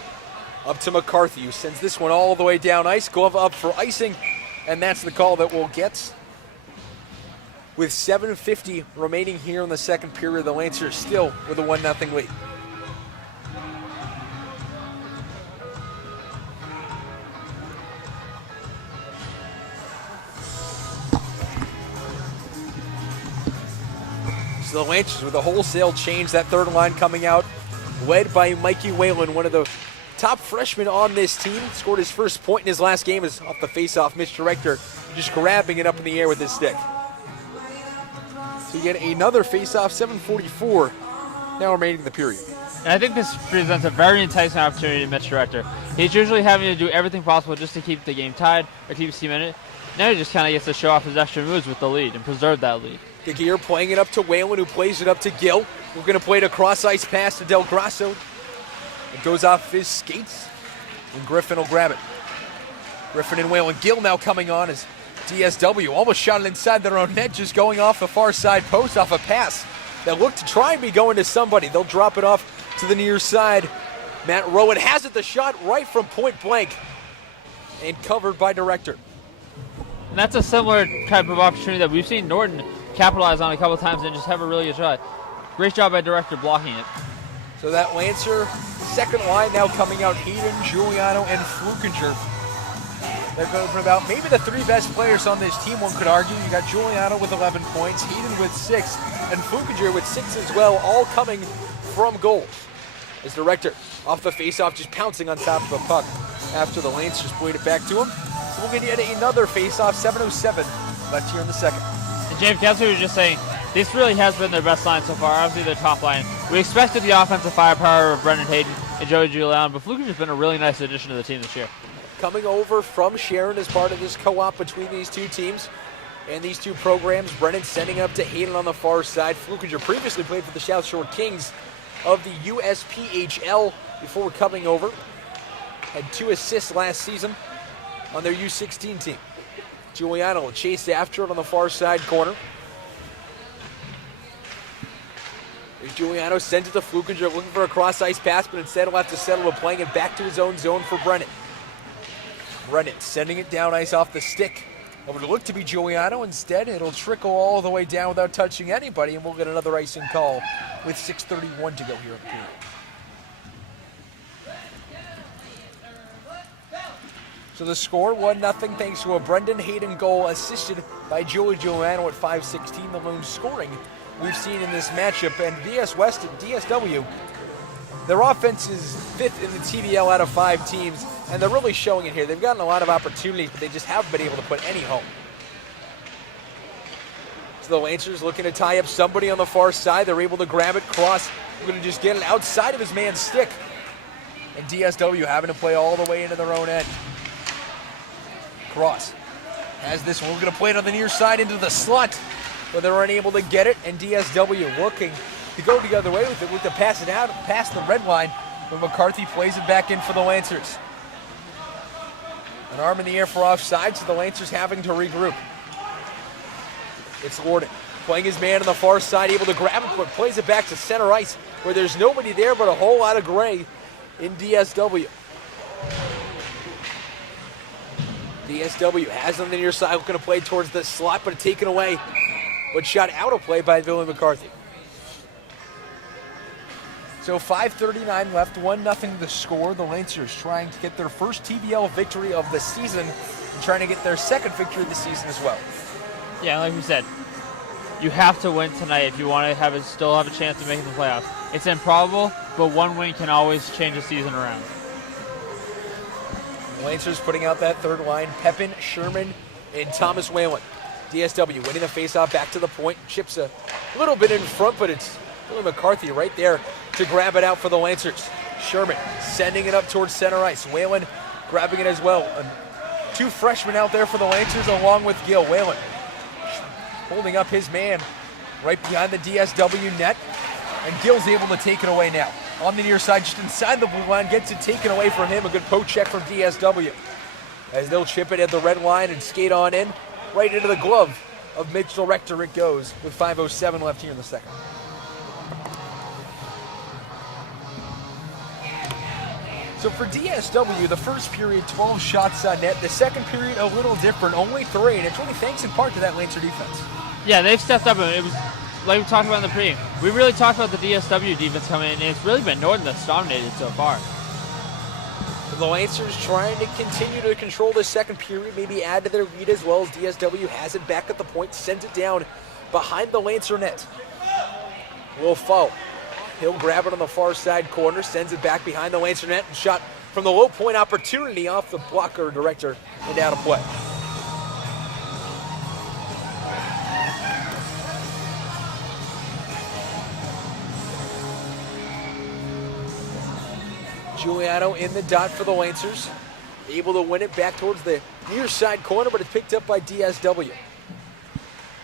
to McCarthy, who sends this one all the way down ice. Glove up for icing, and that's the call that we'll get. With 7:50 remaining here in the second period, the Lancers still with a 1-0 lead. So So the Lancers with a wholesale change, that third line coming out, led by Mikey Whalen, one of the top freshmen on this team. Scored his first point in his last game is off the faceoff. Mitch Director just grabbing it up in the air with his stick. So you get another faceoff, 7:44 now remaining in the period. And I think this presents a very enticing opportunity to Mitch Director. He's usually having to do everything possible just to keep the game tied or keep his team in it. Now he just kind of gets to show off his extra moves with the lead and preserve that lead. Gagir playing it up to Whalen, who plays it up to Gill. We're going to play it a cross-ice pass to Del Grasso. It goes off his skates, and Griffin will grab it. Griffin and Whalen. Gill now coming on as DSW almost shot it inside their own net, just going off the far side post off a pass that looked to try and be going to somebody. They'll drop it off to the near side. Matt Rowan has it, the shot right from point blank, and covered by Director. And that's a similar type of opportunity that we've seen Norton capitalize on a couple times and just have a really good shot. Great job by Director blocking it. So that Lancer second line now coming out, Hayden, Giuliano, and Flukinger. They're going to about maybe the three best players on this team, one could argue. You got Giuliano with 11 points, Hayden with 6, and Flukinger with 6 as well, all coming from goals. As Director off the faceoff, just pouncing on top of the puck after the Lancers played it back to him. So we'll get another faceoff, 7:07 left here in the second. And James Kessler was just saying, this really has been their best line so far, obviously their top line. We expected the offensive firepower of Brendan Hayden and Joey Giuliano, but Flukinger's been a really nice addition to the team this year. Coming over from Sharon as part of this co-op between these two teams and these two programs. Brennan sending up to Hayden on the far side. Flukinger previously played for the South Shore Kings of the USPHL before coming over. Had 2 assists last season on their U16 team. Giuliano will chase after it on the far side corner. Giuliano sends it to Flukinger, looking for a cross-ice pass, but instead he'll have to settle with playing it back to his own zone for Brennan. Brennan sending it down ice off the stick. It would look to be Giuliano. Instead, it'll trickle all the way down without touching anybody, and we'll get another icing call with 6:31 to go here in the period. So the score, 1-0, thanks to a Brendan Hayden goal assisted by Joey Giuliano at 5:16, the lone scoring we've seen in this matchup. And Weston, DSW, their offense is 5th in the TBL out of 5 teams, and they're really showing it here. They've gotten a lot of opportunities, but they just haven't been able to put any home. So the Lancers looking to tie up somebody on the far side. They're able to grab it, cross. We're going to just get it outside of his man's stick. And DSW having to play all the way into their own end. Cross has this one. We're going to play it on the near side into the slot, but they're unable to get it. And DSW looking to go the other way with it, with to pass it out past the red line, but McCarthy plays it back in for the Lancers. An arm in the air for offside, so the Lancers having to regroup. It's Norton playing his man on the far side, able to grab it, but plays it back to center ice, where there's nobody there but a whole lot of gray in DSW. DSW has on the near side, looking to play towards the slot, but taken away, but shot out of play by Billy McCarthy. So 5:39 left, 1-0 the score. The Lancers trying to get their first TBL victory of the season and trying to get their second victory of the season as well. Yeah, like we said, you have to win tonight if you want to still have a chance of making the playoffs. It's improbable, but one win can always change a season around. The Lancers putting out that third line, Pepin, Sherman, and Thomas Whalen. DSW winning the faceoff back to the point, chips a little bit in front, but it's Billy McCarthy right there to grab it out for the Lancers. Sherman sending it up towards center ice. Whalen grabbing it as well. And 2 freshmen out there for the Lancers along with Gill. Whalen holding up his man right behind the DSW net. And Gill's able to take it away now. On the near side, just inside the blue line, gets it taken away from him. A good poke check from DSW. As they'll chip it at the red line and skate on in. Right into the glove of Mitchell Rector it goes with 5:07 left here in the second. So for DSW, the first period, 12 shots on net. The second period, a little different, only 3. And it's really thanks in part to that Lancer defense. Yeah, they've stepped up. It was like we talked about in the pregame. We really talked about the DSW defense coming in, and it's really been Norton that's dominated so far. So the Lancers trying to continue to control the second period, maybe add to their lead as well as DSW has it back at the point, sends it down behind the Lancer net. will foul. He'll grab it on the far side corner, sends it back behind the Lancer net, and shot from the low point opportunity off the blocker director and out of play. Giuliano in the dot for the Lancers. Able to win it back towards the near side corner, but it's picked up by DSW.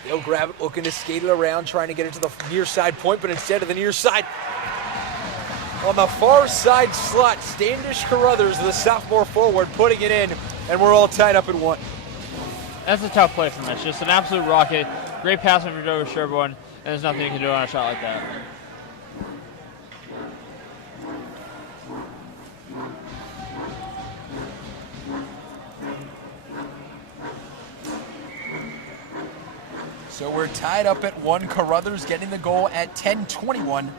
They'll grab it, looking to skate it around, trying to get it to the near side point, but instead of the near side, on the far side slot, Standish Carruthers, the sophomore forward, putting it in, and we're all tied up at 1. That's a tough play from Mitch. Just an absolute rocket. Great pass from Joe Sherborne, and there's nothing you can do on a shot like that. So we're tied up at 1. Carruthers getting the goal at 10:21.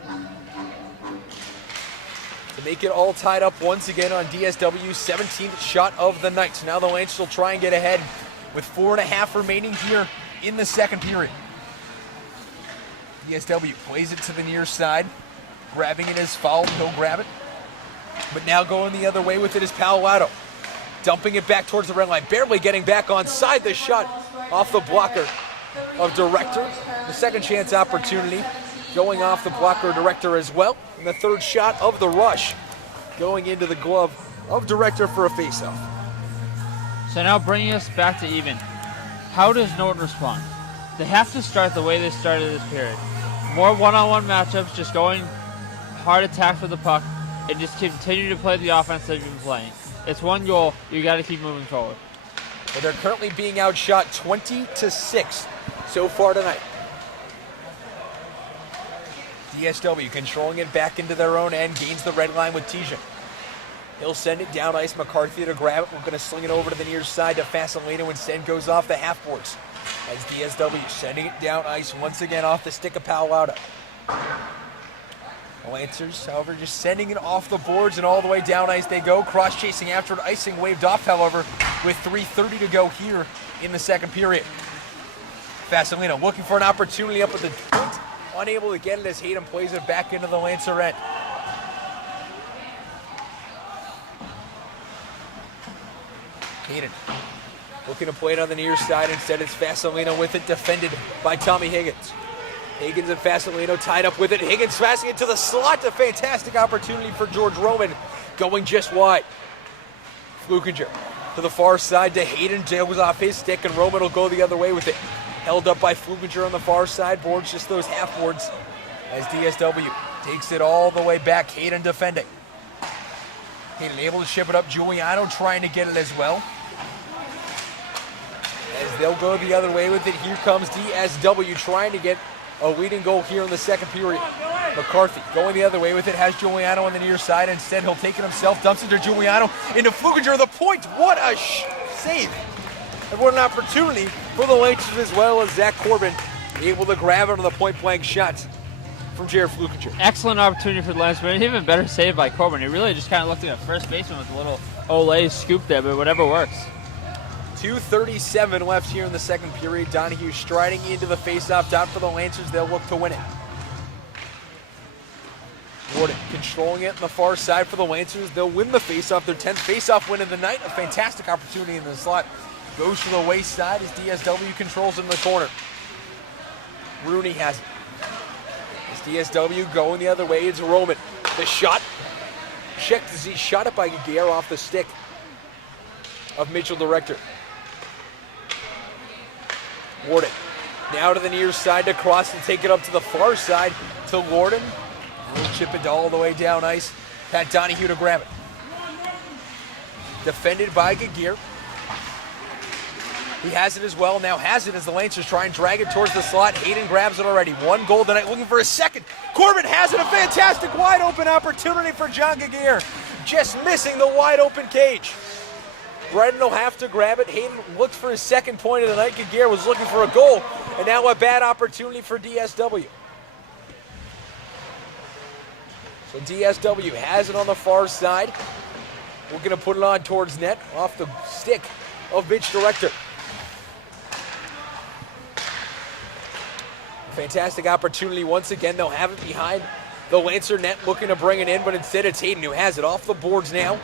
To make it all tied up once again on DSW's 17th shot of the night. So now the Lancers will try and get ahead with 4.5 remaining here in the second period. DSW plays it to the near side. Grabbing it is fouled. He'll grab it. But now going the other way with it is Palo. Dumping it back towards the red line. Barely getting back onside the shot off the blocker of director. The second chance opportunity going off the blocker director as well. And the third shot of the rush going into the glove of director for a faceoff. So now bringing us back to even. How does Norton respond? They have to start the way they started this period. More one-on-one matchups, just going hard attack for the puck, and just continue to play the offense they've been playing. It's one goal, you got to keep moving forward. Well, they're currently being outshot 20-6 so far tonight. DSW controlling it back into their own end, gains the red line with Tijan. He'll send it down ice. McCarthy to grab it. We're going to sling it over to the near side to Fasolino. Instead goes off the half boards. As DSW sending it down ice once again off the stick of Palo. The Lancers, however, just sending it off the boards and all the way down ice they go. Cross chasing after it. Icing waved off, however, with 3:30 to go here in the second period. Fasolino looking for an opportunity up at the point. Unable to get it as Hayden plays it back into the Lancer end. Hayden looking to play it on the near side. Instead, it's Fasolino with it, defended by Tommy Higgins. Higgins and Fasolino tied up with it. Higgins passing it to the slot. A fantastic opportunity for George Roman, going just wide. Flukinger to the far side to Hayden. Goes off his stick, and Roman will go the other way with it. Held up by Flukinger on the far side. Boards, just those half boards, as DSW takes it all the way back. Hayden defending. Hayden able to ship it up. Giuliano trying to get it as well. As they'll go the other way with it, here comes DSW trying to get a leading goal here in the second period. McCarthy going the other way with it, has Giuliano on the near side. Instead, he'll take it himself, dumps it to Giuliano, into Flukinger, the point. What a save. And what an opportunity for the Lancers as well, as Zach Corbin able to grab it on the point-blank shot from Jared Flukinger. Excellent opportunity for the Lancers, but an even better save by Corbin. He really just kind of looked at first baseman with a little Olay scoop there, but whatever works. 2:37 left here in the second period. Donahue striding into the faceoff dot for the Lancers. They'll look to win it. Norton controlling it on the far side for the Lancers. They'll win the faceoff, their 10th faceoff win of the night. A fantastic opportunity in the slot. Goes to the waist-side as DSW controls it in the corner. Rooney has it. As DSW going the other way, it's Roman. The shot. Checked as he shot it by Giguere off the stick of Mitchell Director. Warden now to the near side to cross and take it up to the far side to Lorden. He'll chip it all the way down ice. Pat Donahue to grab it. Defended by Giguere. He has it as well. Now has it as the Lancers try and drag it towards the slot. Hayden grabs it already. One goal tonight, looking for a second. Corbin has it. A fantastic wide open opportunity for John Giguere. Just missing the wide open cage. Brendan will have to grab it. Hayden looks for his second point of the night. Giguere was looking for a goal. And now a bad opportunity for DSW. So DSW has it on the far side. We're going to put it on towards net off the stick of Mitch Director. Fantastic opportunity once again. They'll have it behind the Lancer net, looking to bring it in, but instead it's Hayden who has it off the boards now.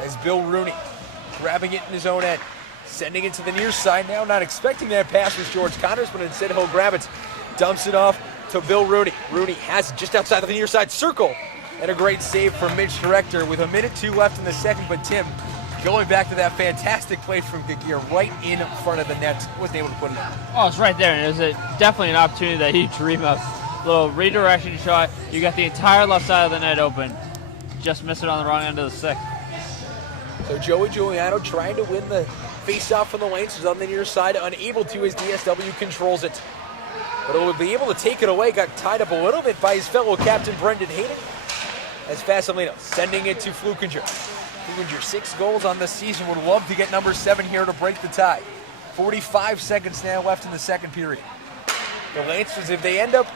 As Bill Rooney grabbing it in his own end, sending it to the near side now. Not expecting that pass was George Connors, but instead he'll grab it, dumps it off to Bill Rooney. Rooney has it just outside of the near side circle, and a great save from Mitch Director with 1:02 left in the second, but Tim, going back to that fantastic play from Gagir right in front of the net, wasn't able to put it in. Oh, it's right there, and it was definitely an opportunity that you dream of. Little redirection shot, you got the entire left side of the net open. Just missed it on the wrong end of the stick. So Joey Giuliano trying to win the face-off from the Lancers on the near side, unable to as DSW controls it. But he'll be able to take it away, got tied up a little bit by his fellow captain Brendan Hayden. As Fasolino sending it to Flukinger. Flukinger, 6 goals on the season, would love to get number 7 here to break the tie. 45 seconds now left in the second period. The Lancers, if they end up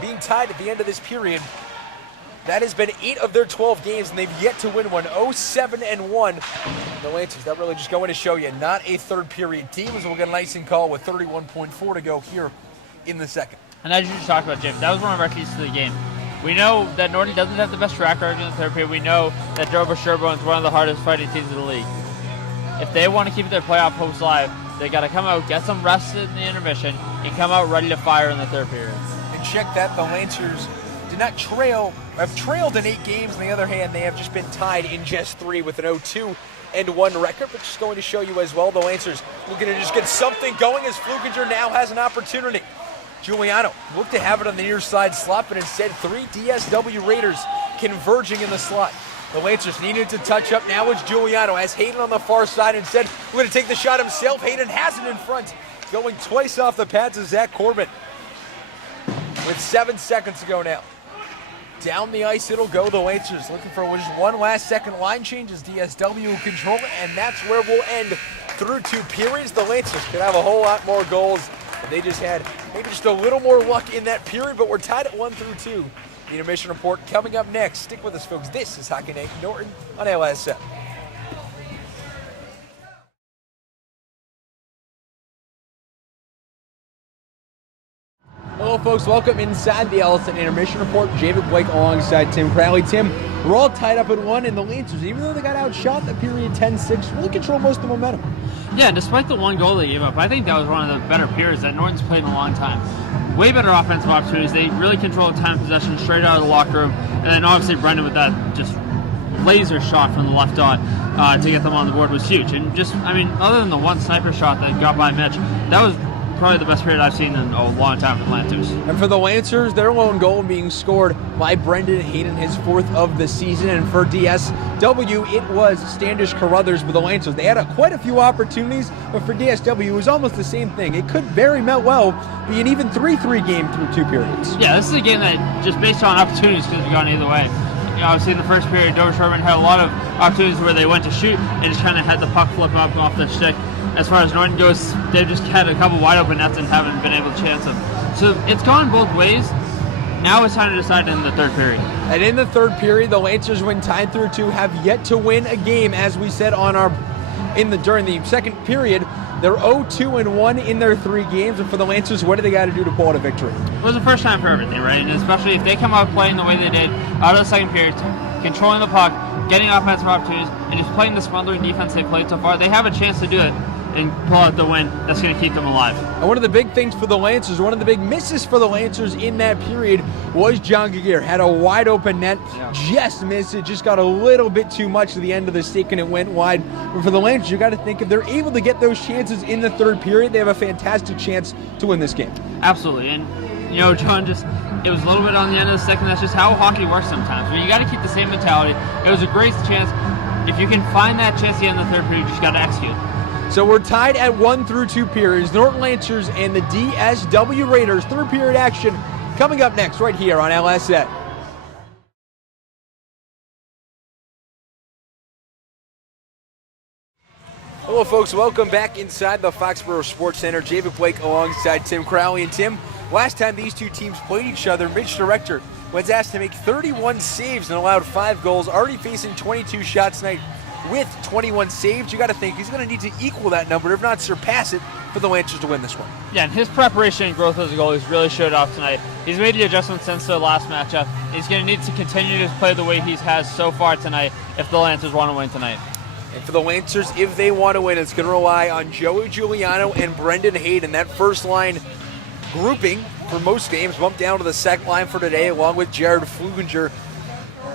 being tied at the end of this period, that has been 8 of their 12 games, and they've yet to win one. 0-7-1. The Lancers, that really just going to show you, not a third period team, as we'll get an icing call with 31.4 to go here in the second. And as you just talked about, Jim, that was one of our keys to the game. We know that Norton doesn't have the best track record in the third period. We know that Dover Sherborne is one of the hardest fighting teams in the league. If they want to keep their playoff hopes alive, they got to come out, get some rest in the intermission, and come out ready to fire in the third period. And check that, the Lancers did not have trailed in 8 games. On the other hand, they have just been tied in just 3 with an 0-2-1 record. But just going to show you as well, the Lancers looking to just get something going as Flukinger now has an opportunity. Giuliano looked to have it on the near side slot, but instead 3 DSW Raiders converging in the slot. The Lancers needed to touch up. Now it's Giuliano as Hayden on the far side. Instead, going to take the shot himself. Hayden has it in front, going twice off the pads of Zach Corbin. With 7 seconds to go now. Down the ice it'll go. The Lancers looking for just one last second line change as DSW will control it, and that's where we'll end through 2 periods. The Lancers could have a whole lot more goals. They just had maybe just a little more luck in that period, but we're tied at 1-2. The intermission report coming up next. Stick with us, folks. This is Hockey Night Norton on LSM. Hello, folks. Welcome inside the LSM intermission report. David Blake alongside Tim Crowley. Tim, we're all tied up at 1, and the Lancers, even though they got outshot the period 10-6, really control most of the momentum. Yeah, despite the 1 goal they gave up, I think that was one of the better periods that Norton's played in a long time. Way better offensive opportunities. They really controlled time possession straight out of the locker room. And then obviously Brendan with that just laser shot from the left dot to get them on the board was huge. And just, I mean, other than the 1 sniper shot that got by Mitch, that was probably the best period I've seen in a long time for the Lancers. And for the Lancers, their lone goal being scored by Brendan Hayden, his 4th of the season. And for DSW, it was Standish Carruthers with the Lancers. They had quite a few opportunities, but for DSW, it was almost the same thing. It could very well be an even 3-3 game through 2 periods. Yeah, this is a game that just based on opportunities could have gone either way. Obviously, in the first period, Dover Sherborne had a lot of opportunities where they went to shoot and just kind of had the puck flip up off their stick. As far as Norton goes, they've just had a couple wide open nets and haven't been able to chance them. So it's gone both ways. Now it's time to decide in the third period. And in the third period, the Lancers, when tied through 2, have yet to win a game. As we said during the second period, they're 0-2-1 in their 3 games. And for the Lancers, what do they got to do to pull out a victory? It was the first time for everything, right? And especially if they come out playing the way they did out of the second period, controlling the puck, getting offensive opportunities, and just playing the smothering defense they played so far, they have a chance to do it and pull out the win. That's going to keep them alive. And one of the big things for the Lancers, one of the big misses for the Lancers in that period was John Gagir. Had a wide open net, just missed it, just got a little bit too much to the end of the stick and it went wide. But for the Lancers, you got to think if they're able to get those chances in the third period, they have a fantastic chance to win this game. Absolutely. And John, it was a little bit on the end of the second. That's just how hockey works sometimes. But you got to keep the same mentality. It was a great chance. If you can find that chance at the end of the third period, you just got to execute. So we're tied at 1 through 2 periods. Norton Lancers and the DSW Raiders. Third period action coming up next right here on LSN. Hello, folks. Welcome back inside the Foxborough Sports Center. David Blake alongside Tim Crowley. And Tim, last time these two teams played each other, Mitch Director was asked to make 31 saves and allowed 5 goals, already facing 22 shots tonight. with 21 saves. You got to think he's going to need to equal that number, if not surpass it, for the Lancers to win this one. Yeah, and his preparation and growth as a goalie has really showed off tonight. He's made the adjustments since the last matchup. He's going to need to continue to play the way he has so far tonight if the Lancers want to win tonight. And for the Lancers, if they want to win, it's going to rely on Joey Giuliano and Brendan Hayden. That first line grouping for most games bumped down to the second line for today, along with Jared Fluginger.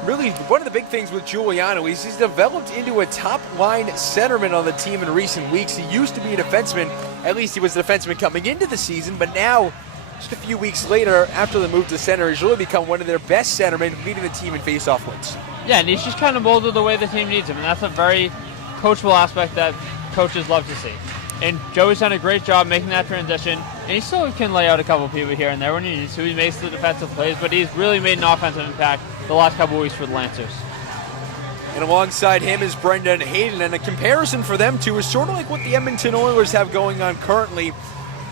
Really, one of the big things with Giuliano is he's developed into a top-line centerman on the team in recent weeks. He used to be a defenseman. At least he was a defenseman coming into the season, but now, just a few weeks later, after the move to center, he's really become one of their best centermen, leading the team in face-off wins. Yeah, and he's just kind of molded the way the team needs him, and that's a very coachable aspect that coaches love to see. And Joey's done a great job making that transition, and he still can lay out a couple people here and there when he needs to. He makes the defensive plays, but he's really made an offensive impact the last couple of weeks for the Lancers. And alongside him is Brendan Hayden, and a comparison for them two is sort of like what the Edmonton Oilers have going on currently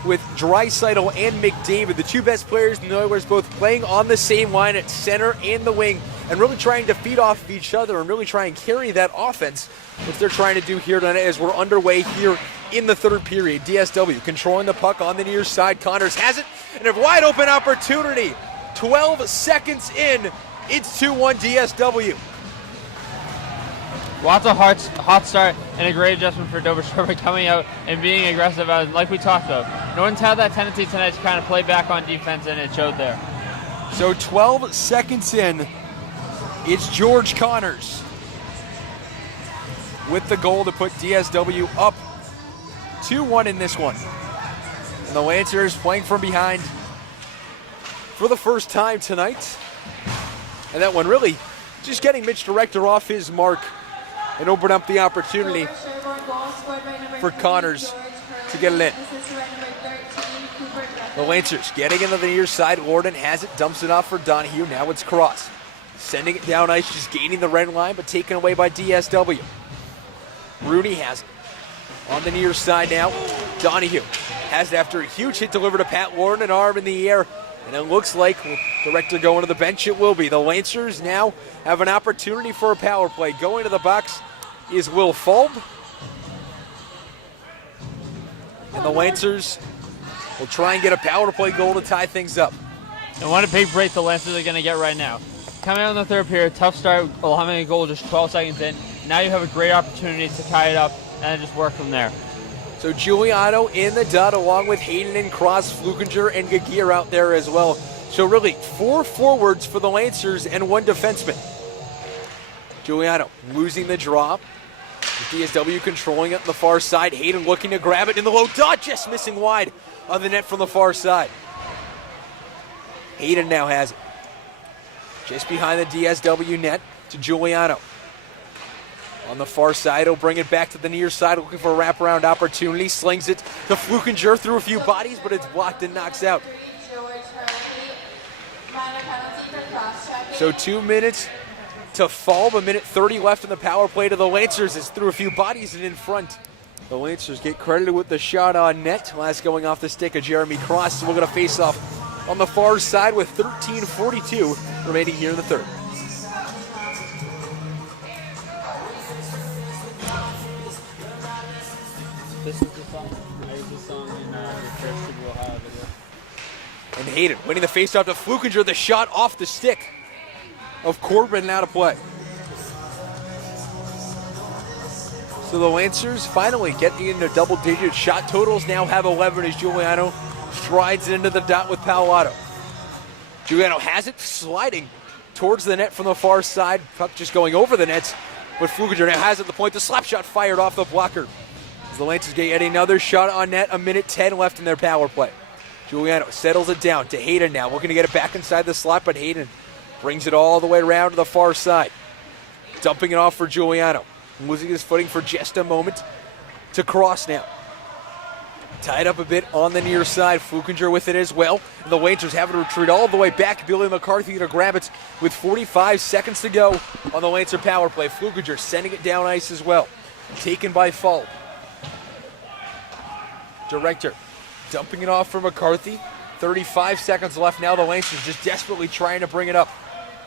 with Draisaitl and McDavid, the two best players in the Oilers, both playing on the same line at center and the wing, and really trying to feed off of each other and really try and carry that offense, which they're trying to do here tonight as we're underway here in the third period. DSW controlling the puck on the near side. Connors has it, and a wide open opportunity. 12 seconds in, it's 2-1 DSW. Lots of hot start and a great adjustment for Dover Sherwood coming out and being aggressive, like we talked about. Norton's had that tendency tonight to kind of play back on defense, and it showed there. So 12 seconds in, it's George Connors with the goal to put DSW up 2-1 in this one. And the Lancers playing from behind for the first time tonight. And that one really just getting Mitch Director off his mark and open up the opportunity for Connors to get it in. The Lancers getting into the near side. Norton has it, dumps it off for Donahue. Now it's Cross. Sending it down ice, just gaining the red line, but taken away by DSW. Rooney has it. On the near side now, Donahue has it after a huge hit delivered to Pat Warren, an arm in the air. And it looks like Director going to the bench, it will be. The Lancers now have an opportunity for a power play. Going to the box is Will Fulb. And the Lancers will try and get a power play goal to tie things up. And what a big break the Lancers are going to get right now. Coming out in the third period, tough start, having a goal just 12 seconds in. Now you have a great opportunity to tie it up and just work from there. So Giuliano in the dot along with Hayden and Cross, Flukinger and Gagir out there as well. So really 4 forwards for the Lancers and 1 defenseman. Giuliano losing the draw. DSW controlling it on the far side. Hayden looking to grab it in the low dot, just missing wide on the net from the far side. Hayden now has it. Just behind the DSW net to Giuliano. On the far side, he'll bring it back to the near side, looking for a wraparound opportunity. Slings it to Flukinger through a few bodies, but it's blocked and knocks out. So 2 minutes to fall, 1:30 left in the power play to the Lancers. It's through a few bodies and in front. The Lancers get credited with the shot on net. Last going off the stick of Jeremy Cross. So we're going to face off on the far side with 13:42 remaining here in the third. This is the song. I use this song in the first Super Ohio video. And Hayden winning the faceoff to Flukinger. The shot off the stick of Corbin out of play. So the Lancers finally getting into double-digit shot totals. Now have 11 as Giuliano strides into the dot with Palato. Giuliano has it, sliding towards the net from the far side. Puck just going over the nets, but Flukinger now has it at the point. The slap shot fired off the blocker. The Lancers get yet another shot on net, 1:10 left in their power play. Giuliano settles it down to Hayden now. Looking to get it back inside the slot, but Hayden brings it all the way around to the far side. Dumping it off for Giuliano. Losing his footing for just a moment to Cross now. Tied up a bit on the near side. Flukinger with it as well. And the Lancers having to retreat all the way back. Billy McCarthy to grab it with 45 seconds to go on the Lancer power play. Flukinger sending it down ice as well. Taken by Fulb. Director dumping it off for McCarthy. 35 seconds left now. The Lancers just desperately trying to bring it up.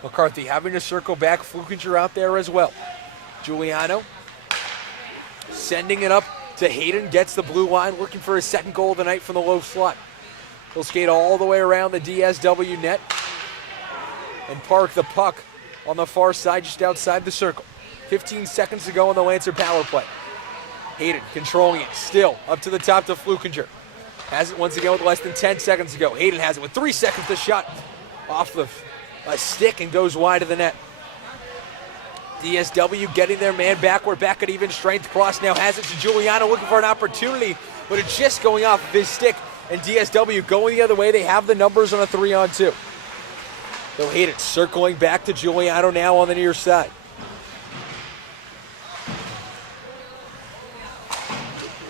McCarthy having to circle back. Flukinger out there as well. Giuliano Sending it up to Hayden, gets the blue line, looking for his second goal of the night from the low slot. He'll skate all the way around the DSW net and park the puck on the far side just outside the circle. 15 seconds to go on the Lancer power play. Hayden controlling it, still up to the top to Flukinger. Has it once again with less than 10 seconds to go. Hayden has it with 3 seconds to shot off a stick and goes wide of the net. DSW getting their man back. We're back at even strength. Cross now has it to Giuliano, looking for an opportunity, but it's just going off of his stick. And DSW going the other way. They have the numbers on a 3-on-2. They'll hit it, circling back to Giuliano now on the near side.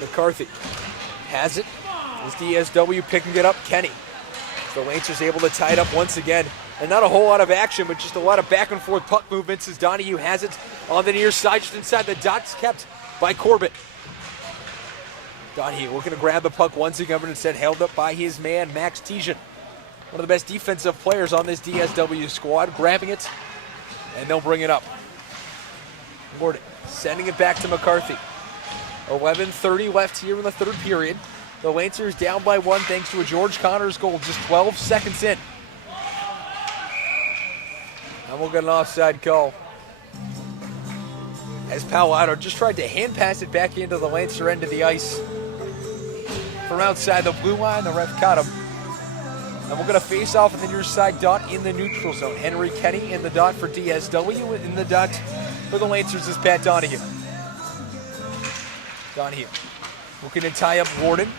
McCarthy has it. Is DSW picking it up? Kenny. The Lancers able to tie it up once again. And not a whole lot of action, but just a lot of back and forth puck movements as Donahue has it on the near side, just inside the dots, kept by Corbett. Donahue looking to grab the puck once again, but instead held up by his man, Max Tijan. One of the best defensive players on this DSW squad, grabbing it, and they'll bring it up. Norton sending it back to McCarthy. 11:30 left here in the third period. The Lancers down by 1 thanks to a George Connors goal just 12 seconds in. And we'll get an offside call. As Palado just tried to hand pass it back into the Lancer end of the ice. From outside the blue line, the ref caught him. And we're going to face off in the near side dot in the neutral zone. Henry Kenny in the dot for DSW. In the dot for the Lancers is Pat Donahue. Donahue looking to tie up Warden.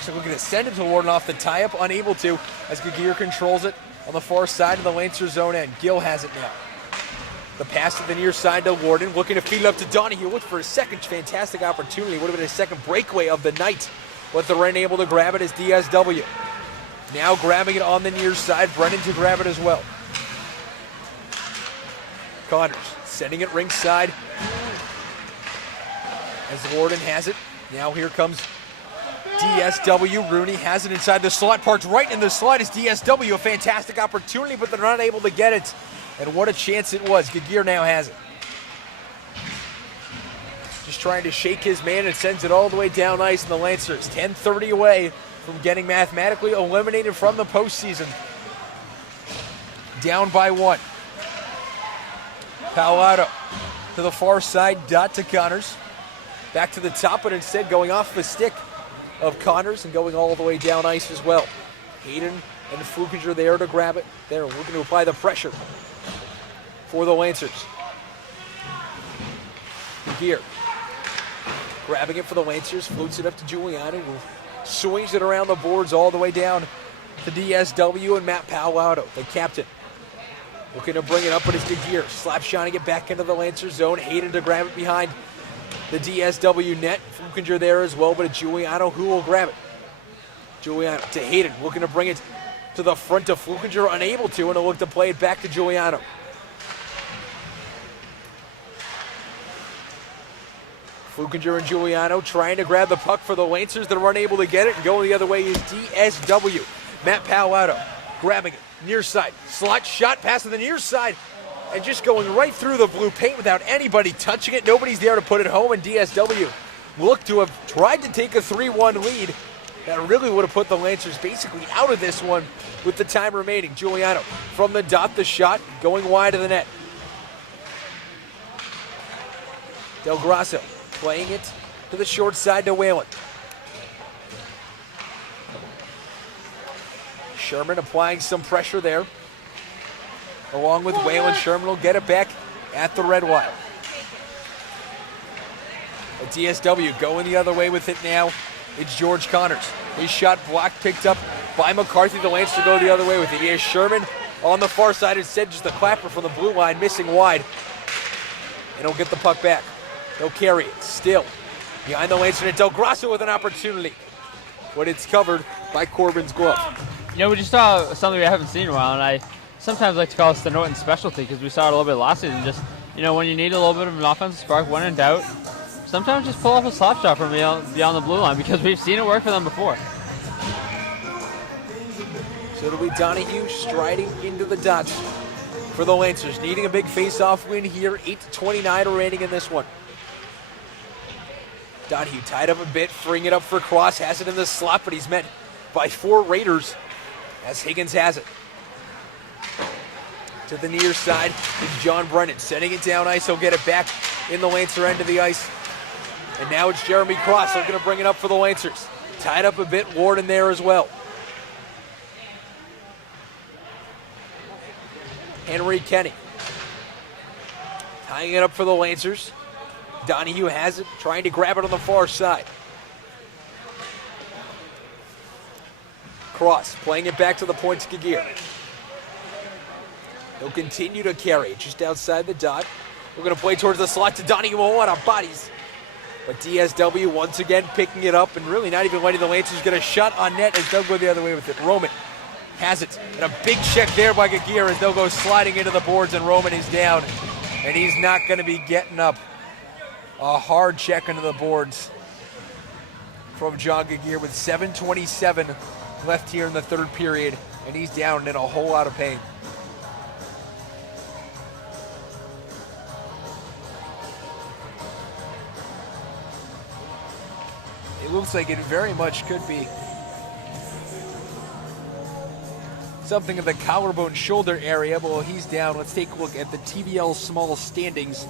So looking to send it to Warden off the tie-up, unable to, as Gagir controls it on the far side of the Lancer zone end. Gill has it now. The pass to the near side to Warden, looking to feed it up to Donahue. Looked for a second fantastic opportunity. Would have been a second breakaway of the night, but they're unable to grab it as DSW. Now grabbing it on the near side, Brennan to grab it as well. Connors sending it ringside as Warden has it. Now here comes DSW. Rooney has it inside the slot, parked right in the slot is DSW. A fantastic opportunity, but they're not able to get it. And what a chance it was. Gagir now has it. Just trying to shake his man and sends it all the way down ice, and the Lancers 10:30 away from getting mathematically eliminated from the postseason. Down by 1. Palado to the far side, dot to Connors. Back to the top, but instead going off the stick of Connors and going all the way down ice as well. Hayden and Flukinger there to grab it. They're looking to apply the pressure for the Lancers. Here, grabbing it for the Lancers, floats it up to Giuliano, who swings it around the boards all the way down to DSW and Matt Palado, the captain. Looking to bring it up, but it's Gagir. Slap shotting it back into the Lancers zone. Hayden to grab it behind the DSW net. Flukinger there as well, but it's Giuliano who will grab it. Giuliano to Hayden, looking to bring it to the front of Flukinger, unable to, and he'll look to play it back to Giuliano. Flukinger and Giuliano trying to grab the puck for the Lancers that are unable to get it, and going the other way is DSW. Matt Palado grabbing it, near side, slot shot, pass to the near side, and just going right through the blue paint without anybody touching it. Nobody's there to put it home, and DSW looked to have tried to take a 3-1 lead. That really would have put the Lancers basically out of this one with the time remaining. Giuliano from the dot, the shot, going wide of the net. Del Grasso playing it to the short side to Whalen. Sherman applying some pressure there. Along with Whalen, Sherman will get it back at the red wire. But DSW going the other way with it now. It's George Connors. His shot blocked, picked up by McCarthy. The Lancers go the other way with it. Here's Sherman on the far side. Instead, just a clapper from the blue line, missing wide. And he'll get the puck back. They'll carry it. Still behind the Lancers. And Del Grasso with an opportunity. But it's covered by Corbin's glove. You know, we just saw something we haven't seen in a while, and I sometimes like to call this the Norton specialty because we saw it a little bit last season. Just, you know, when you need a little bit of an offensive spark, when in doubt, sometimes just pull off a slap shot from beyond the blue line because we've seen it work for them before. So it'll be Donahue striding into the dots for the Lancers, needing a big face-off win here. 8:29 remaining in this one. Donahue tied up a bit, freeing it up for Cross, has it in the slot, but he's met by 4 Raiders as Higgins has it. To the near side is John Brennan, sending it down ice. He'll get it back in the Lancer end of the ice. And now it's Jeremy Cross looking to bring it up for the Lancers. Tied up a bit, Ward in there as well. Henry Kenny tying it up for the Lancers. Donahue has it, trying to grab it on the far side. Cross playing it back to the point to Gagir. He'll continue to carry it just outside the dot. We're going to play towards the slot to Donahue. Oh, on bodies. But DSW once again picking it up and really not even letting the Lancers get a shot on net as they'll go the other way with it. Roman has it. And a big check there by Gagir as they'll go sliding into the boards, and Roman is down. And he's not going to be getting up. A hard check into the boards from John Gagir with 7:27 left here in the third period. And he's down in a whole lot of pain. It looks like it very much could be something of the collarbone shoulder area, but while he's down, let's take a look at the TVL small standings.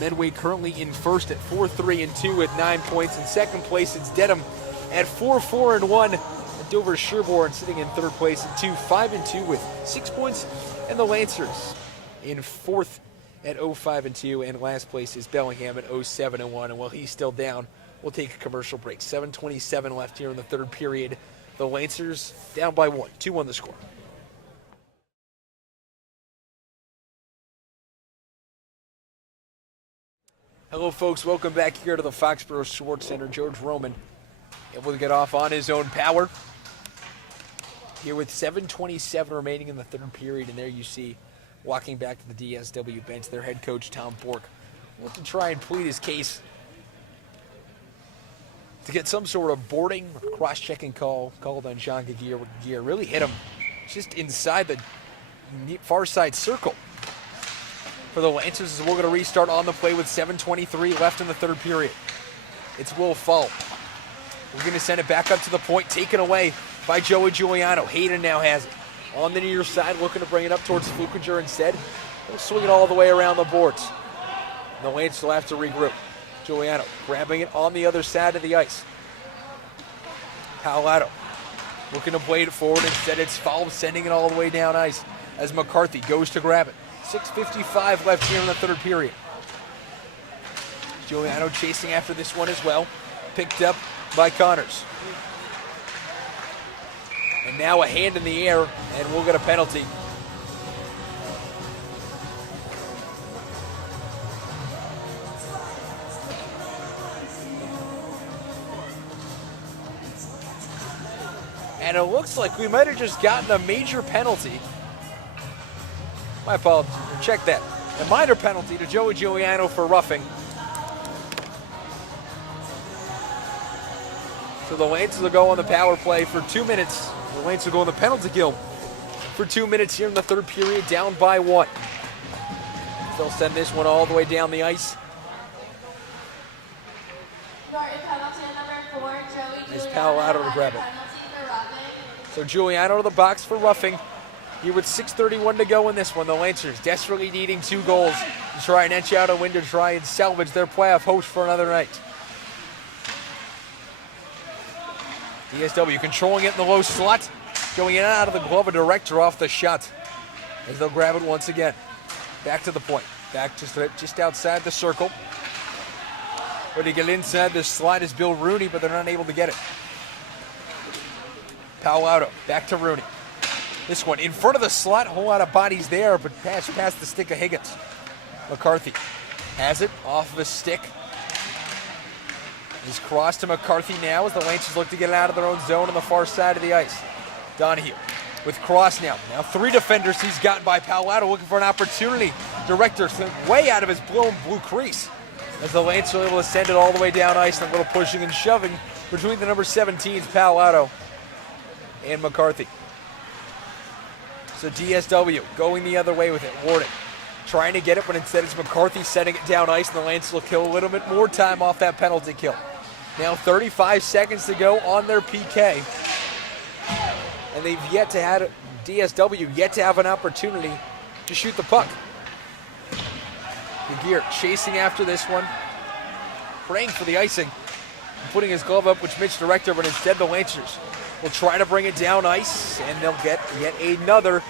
Medway currently in first at 4-3-2 with 9 points. In second place, it's Dedham at 4-4-1. And Dover Sherborne sitting in third place at 5-2 with 6 points. And the Lancers in fourth at 0-5-2. And last place is Bellingham at 0-7-1. And while he's still down, we'll take a commercial break. 7:27 left here in the third period. The Lancers down by 1, 2-1 the score. Hello, folks. Welcome back here to the Foxborough Sports Center. George Roman able to get off on his own power here with 7:27 remaining in the third period. And there you see, walking back to the DSW bench, their head coach, Tom Bork, will to try and plead his case to get some sort of boarding or cross-checking call called on John Gagir. Gagir really hit him just inside the far side circle. For the Lancers, as we're going to restart on the play with 7:23 left in the third period. It's Will Fall. We're going to send it back up to the point, taken away by Joey Giuliano. Hayden now has it. On the near side, looking to bring it up towards Flukinger instead. He'll swing it all the way around the boards. And the Lancers will have to regroup. Giuliano grabbing it on the other side of the ice. Palato looking to play it forward. Instead, it's Fall sending it all the way down ice as McCarthy goes to grab it. 6:55 left here in the third period. Giuliano chasing after this one as well. Picked up by Connors. And now a hand in the air, and we'll get a penalty. And it looks like we might have just gotten a major penalty. My apologies. Check that. A minor penalty to Joey Giuliano for roughing. So the Lancers will go on the power play for 2 minutes. The Lancers will go on the penalty kill for 2 minutes here in the third period, down by 1. They'll send this one all the way down the ice. Norton penalty number 4, Joey Is Giuliano Palato to grab it. penalty for roughing. So Giuliano to the box for roughing. Here with 6:31 to go in this one. The Lancers desperately needing 2 goals to try and edge out a win to try and salvage their playoff hopes for another night. DSW controlling it in the low slot. Going in and out of the glove, a director off the shot. As they'll grab it once again. Back to the point. Back just outside the circle. Where to get inside the slide is Bill Rooney, but they're not able to get it. Palato, back to Rooney. This one in front of the slot, a whole lot of bodies there, but past the stick of Higgins. McCarthy has it off of a stick. He's crossed to McCarthy now as the Lancers look to get it out of their own zone on the far side of the ice. Donahue with Cross now. Now 3 defenders he's gotten by Palato, looking for an opportunity. Director way out of his blown blue crease as the Lancers are able to send it all the way down ice, and a little pushing and shoving between the number 17s, Palato and McCarthy. So DSW going the other way with it. Warden trying to get it, but instead it's McCarthy setting it down ice, and the Lancers will kill a little bit more time off that penalty kill. Now 35 seconds to go on their PK. And they've yet to have, DSW yet to have an opportunity to shoot the puck. McGear chasing after this one, praying for the icing, putting his glove up, which Mitch directed, but instead the Lancers will try to bring it down ice, and they'll get yet another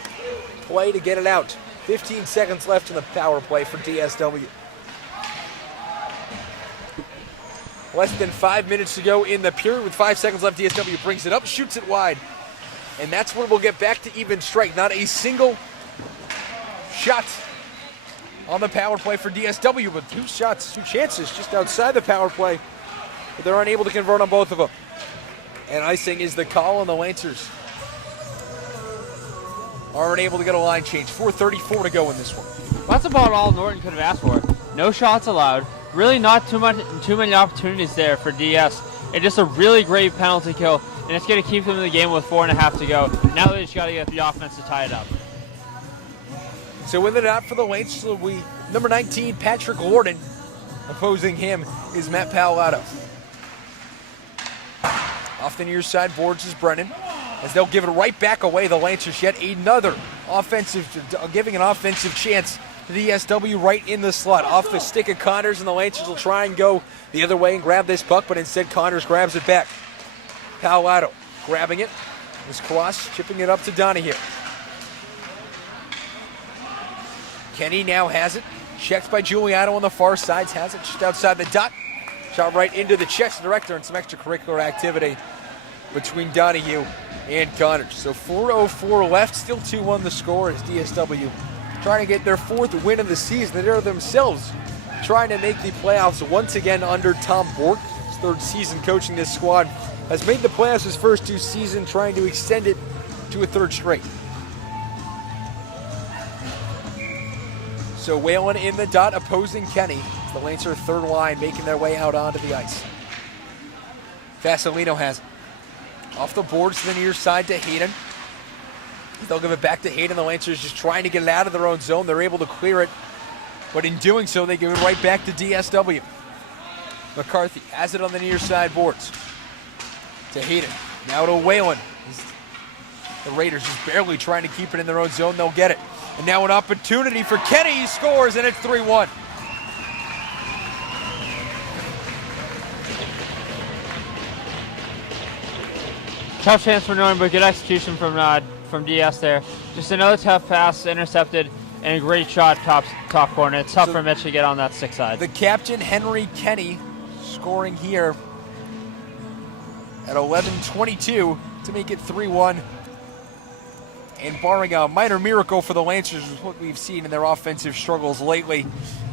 play to get it out. 15 seconds left in the power play for DSW. Less than 5 minutes to go in the period. With 5 seconds left, DSW brings it up, shoots it wide. And that's where we'll get back to even strike. Not a single shot on the power play for DSW, but two chances just outside the power play. But they're unable to convert on both of them. And icing is the call, and the Lancers aren't able to get a line change. 4:34 to go in this one. That's about all Norton could have asked for. No shots allowed. Really not too many opportunities there for DS. And just a really great penalty kill. And it's going to keep them in the game with 4.5 to go. Now they just got to get the offense to tie it up. So in the dot for the Lancers will be number 19, Patrick Norton. Opposing him is Matt Palato. Off the near side boards is Brennan. As they'll give it right back away, the Lancers yet another giving an offensive chance to the DSW right in the slot. Off the stick of Connors, and the Lancers will try and go the other way and grab this puck, but instead Connors grabs it back. Palato grabbing it. This cross, chipping it up to Donahue. Kenny now has it. Checked by Giuliano on the far side. Has it just outside the dot. Shot right into the checks director, and some extracurricular activity between Donahue and Connors. So 4:04 left. Still 2-1 the score as DSW trying to get their fourth win of the season. They're themselves trying to make the playoffs once again under Tom Bork. His third season coaching this squad. Has made the playoffs his first two seasons, trying to extend it to a third straight. So Whalen in the dot opposing Kenny. It's the Lancer third line making their way out onto the ice. Vasilino has it. Off the boards to the near side to Hayden. They'll give it back to Hayden. The Lancers just trying to get it out of their own zone. They're able to clear it, but in doing so, they give it right back to DSW. McCarthy has it on the near side boards. To Hayden. Now to Whalen. The Raiders just barely trying to keep it in their own zone. They'll get it. And now an opportunity for Kenny. He scores, and it's 3-1. Tough chance for Norton, but good execution from DS there. Just another tough pass, intercepted, and a great shot top corner. It's tough for Mitch to get on that stick side. The captain, Henry Kenny, scoring here at 11:22 to make it 3-1. And barring a minor miracle for the Lancers, is what we've seen in their offensive struggles lately.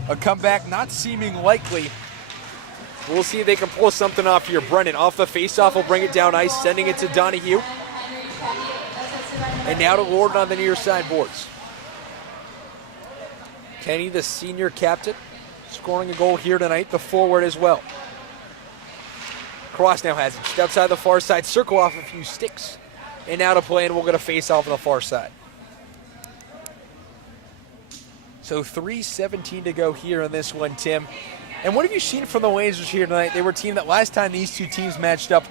A comeback not seeming likely. We'll see if they can pull something off here. Brennan off the faceoff will bring it down ice, sending it to Donahue. And now to Norton on the near side boards. Kenny, the senior captain, scoring a goal here tonight, the forward as well. Cross now has it just outside the far side, circle off a few sticks. And now to play, and we'll get a face-off on the far side. So 3:17 to go here in this one, Tim. And what have you seen from the Lancers here tonight? They were a team that last time these two teams matched up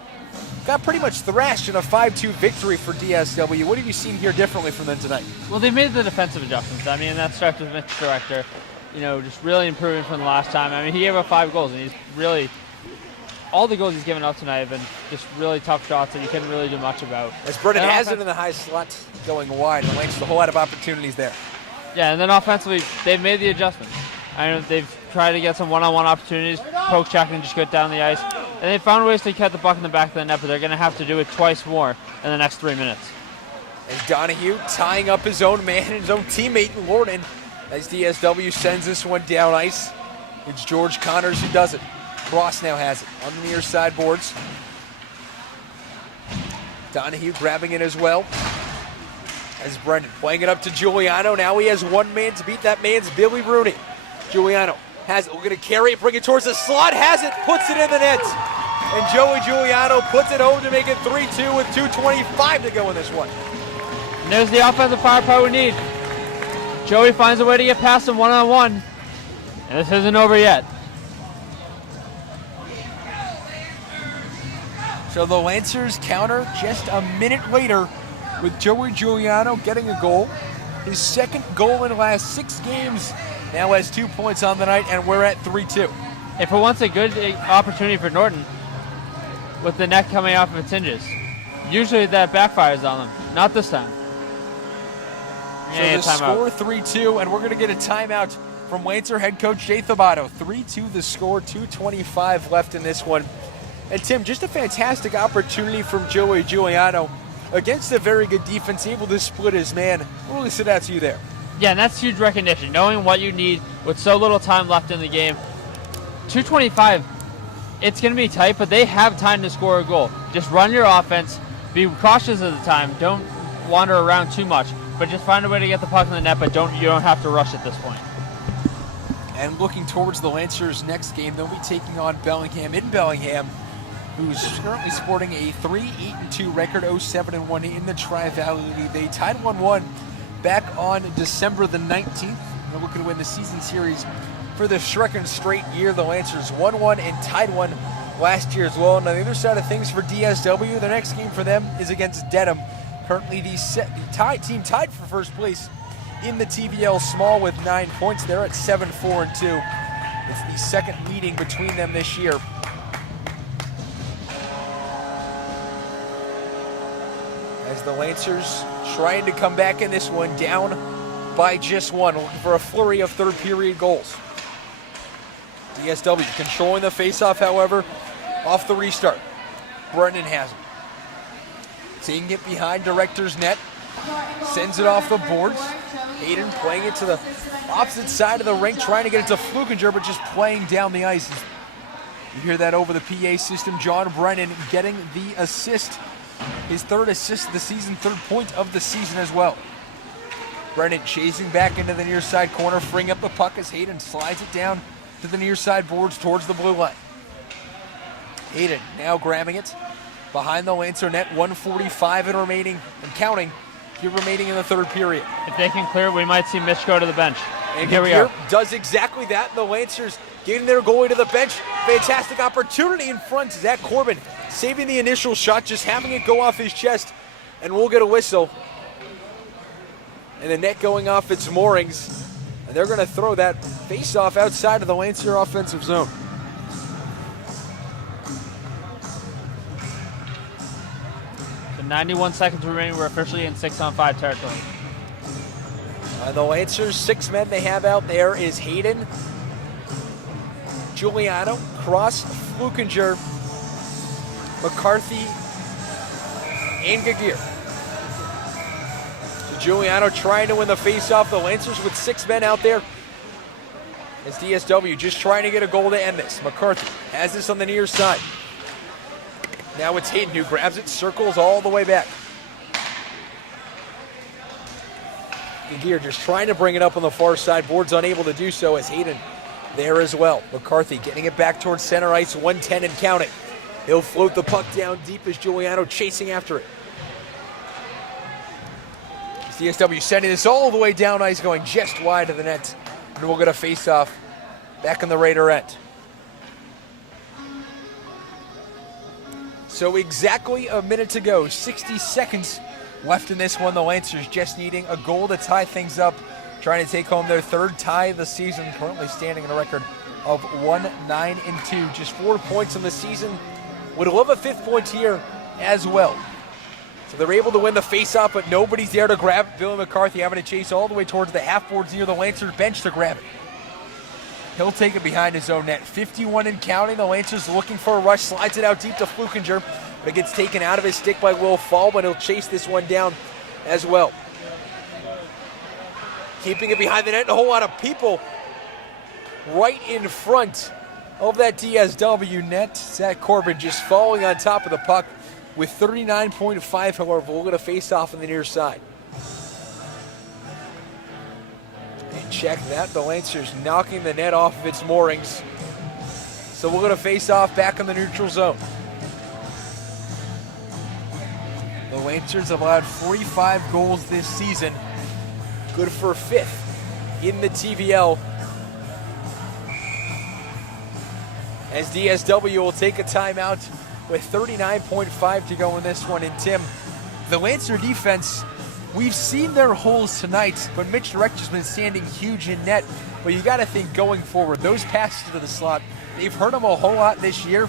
got pretty much thrashed in a 5-2 victory for DSW. What have you seen here differently from them tonight? Well, they made the defensive adjustments. I mean, that starts with Mitch Director. You know, just really improving from the last time. I mean, he gave up 5 goals, and he's really... all the goals he's given up tonight have been just really tough shots that you couldn't really do much about. As Brennan has it in the high slot going wide, and Lancers a whole lot of opportunities there. Yeah, and then offensively, they've made the adjustments. I know they've tried to get some one-on-one opportunities, poke check and just get down the ice. And they found ways to get the puck in the back of the net, but they're going to have to do it twice more in the next 3 minutes. As Donahue tying up his own man and his own teammate, Norton, as DSW sends this one down ice. It's George Connors who does it. Cross now has it on the near side boards. Donahue grabbing it as well. As Brendan playing it up to Giuliano. Now he has one man to beat. That man's Billy Rooney. Giuliano has it. We're going to carry it, bring it towards the slot. Has it, puts it in the net. And Joey Giuliano puts it home to make it 3-2 with 2:25 to go in this one. And there's the offensive firepower we need. Joey finds a way to get past him one-on-one. And this isn't over yet. So the Lancers counter just a minute later with Joey Giuliano getting a goal. His second goal in the last 6 games. Now has 2 points on the night, and we're at 3-2. And for once, a good opportunity for Norton with the net coming off of its hinges. Usually that backfires on them. Not this time. So the score 3-2, and we're going to get a timeout from Lancer head coach Jay Thabato. 3-2 the score, 2:25 left in this one. And Tim, just a fantastic opportunity from Joey Giuliano against a very good defense, able to split his man. We'll really sit out to you there. Yeah, and that's huge recognition, knowing what you need with so little time left in the game. 2:25, it's going to be tight, but they have time to score a goal. Just run your offense, be cautious of the time, don't wander around too much, but just find a way to get the puck in the net, but you don't have to rush at this point. And looking towards the Lancers' next game, they'll be taking on Bellingham in Bellingham, who's currently sporting a 3-8-2 record, 0-7-1 in the Tri-Valley League. They tied 1-1 back on December the 19th. They're looking to win the season series for the second straight year. The Lancers 1-1 and tied 1 last year as well. And on the other side of things for DSW, the next game for them is against Dedham. Currently the team tied for first place in the TVL Small with 9 points. They're at 7-4-2. It's the second meeting between them this year. As the Lancers trying to come back in this one, down by just 1, looking for a flurry of third period goals. DSW controlling the faceoff, however, off the restart. Brendan has it. Taking it behind director's net, sends it off the boards. Hayden playing it to the opposite side of the rink, trying to get it to Flukinger, but just playing down the ice. You hear that over the PA system. John Brennan getting the assist. His third assist of the season, third point of the season as well. Brennan chasing back into the near side corner, freeing up the puck as Hayden slides it down to the near side boards towards the blue line. Hayden now grabbing it behind the Lancer net, 1:45 and remaining and counting here remaining in the third period. If they can clear, we might see Mitch go to the bench. And here we are. Does exactly that. The Lancers getting their goalie to the bench. Fantastic opportunity in front. Zach Corbin saving the initial shot, just having it go off his chest, and we'll get a whistle. And the net going off its moorings. And they're going to throw that face-off outside of the Lancer offensive zone. The 91 seconds remaining, we're officially in 6-on-5 territory. The Lancers, 6 men they have out there is Hayden, Giuliano, Cross, Flukinger, McCarthy, and Gagir. So Giuliano trying to win the face-off. The Lancers with 6 men out there. As DSW just trying to get a goal to end this. McCarthy has this on the near side. Now it's Hayden who grabs it, circles all the way back. Gagir just trying to bring it up on the far side. Board's unable to do so as Hayden there as well. McCarthy getting it back towards center ice, 1:10 and counting. He'll float the puck down deep as Giuliano chasing after it. DSW sending this all the way down ice, going just wide of the net. And we'll get a face-off back in the Raider end. So exactly a minute to go, 60 seconds left in this one. The Lancers just needing a goal to tie things up, trying to take home their third tie of the season, currently standing in a record of 1-9-2. Just 4 points in the season. Would love a 5th point here as well. So they're able to win the face-off, but nobody's there to grab it. Billy McCarthy having to chase all the way towards the half boards near the Lancers bench to grab it. He'll take it behind his own net. 51 and counting. The Lancers looking for a rush. Slides it out deep to Flukinger, but it gets taken out of his stick by Will Fall, but he'll chase this one down as well. Keeping it behind the net, and a whole lot of people right in front of that DSW net. Zach Corbin just falling on top of the puck with 39.5, however, we'll get a face-off on the near side. And check that, the Lancers knocking the net off of its moorings. So we'll get a face-off back in the neutral zone. The Lancers have allowed 45 goals this season. Good for 5th in the TVL. As DSW will take a timeout with 39.5 to go in this one. And Tim, the Lancer defense, we've seen their holes tonight, but Mitch Director's been standing huge in net. But you got to think going forward, those passes to the slot, they've hurt them a whole lot this year,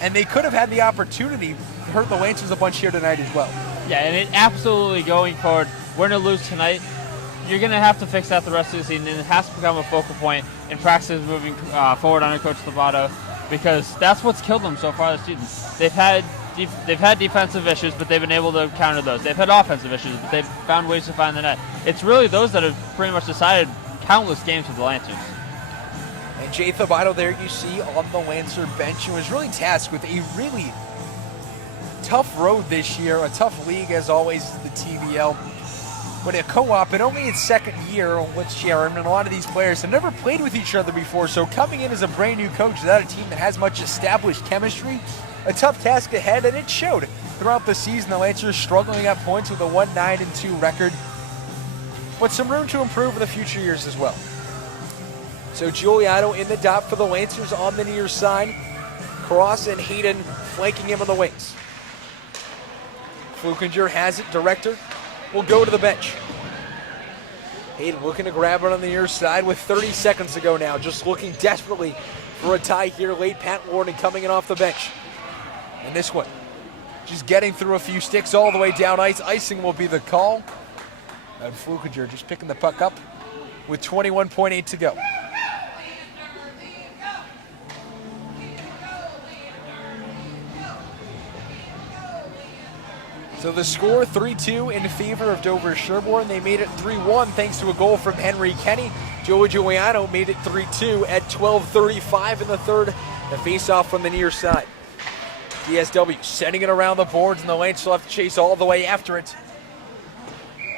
and they could have had the opportunity to hurt the Lancers a bunch here tonight as well. Yeah, and it absolutely going forward, win or lose tonight, you're going to have to fix that the rest of the season, and it has to become a focal point in practice moving forward under Coach Lovato, because that's what's killed them so far this season. They've had defensive issues, but they've been able to counter those. They've had offensive issues, but they've found ways to find the net. It's really those that have pretty much decided countless games for the Lancers. And Jay Thabato there you see on the Lancer bench, and was really tasked with a really tough road this year, a tough league as always, the TBL. But a co-op, and only its second year with Sharon, and a lot of these players have never played with each other before, so coming in as a brand new coach without a team that has much established chemistry, a tough task ahead, and it showed throughout the season. The Lancers struggling at points with a 1-9-2 record, but some room to improve in the future years as well. So Giuliano in the dot for the Lancers on the near side. Cross and Hayden flanking him on the wings. Flukinger has it. Director will go to the bench. Hayden looking to grab it on the near side with 30 seconds to go now. Just looking desperately for a tie here late. Pat Warden coming in off the bench. And this one, just getting through a few sticks all the way down ice. Icing will be the call. And Flukinger just picking the puck up with 21.8 to go. So the score 3-2 in favor of Dover Sherborne. They made it 3-1 thanks to a goal from Henry Kenny. Joey Giuliano made it 3-2 at 12:35 in the third. The face-off from the near side. DSW sending it around the boards, and the Lancers will have to chase all the way after it.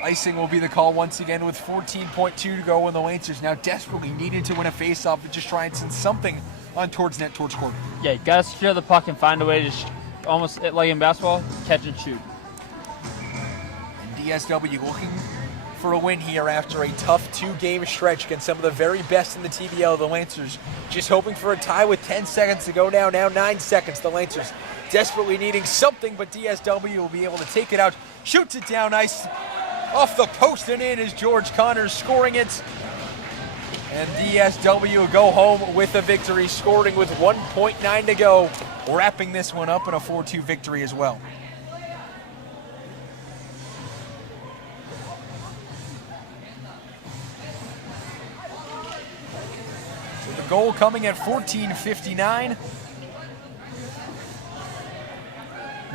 Icing will be the call once again with 14.2 to go, and the Lancers now desperately needed to win a face-off and just try and send something on towards net, towards corner. Yeah, you got to secure the puck and find a way to almost like in basketball, catch and shoot. DSW looking for a win here after a tough two-game stretch against some of the very best in the TBL. The Lancers just hoping for a tie with 10 seconds to go now. Now 9 seconds. The Lancers desperately needing something, but DSW will be able to take it out. Shoots it down ice. Off the post and in is George Connors scoring it. And DSW go home with a victory, scoring with 1.9 to go. Wrapping this one up in a 4-2 victory as well. Goal coming at 14:59.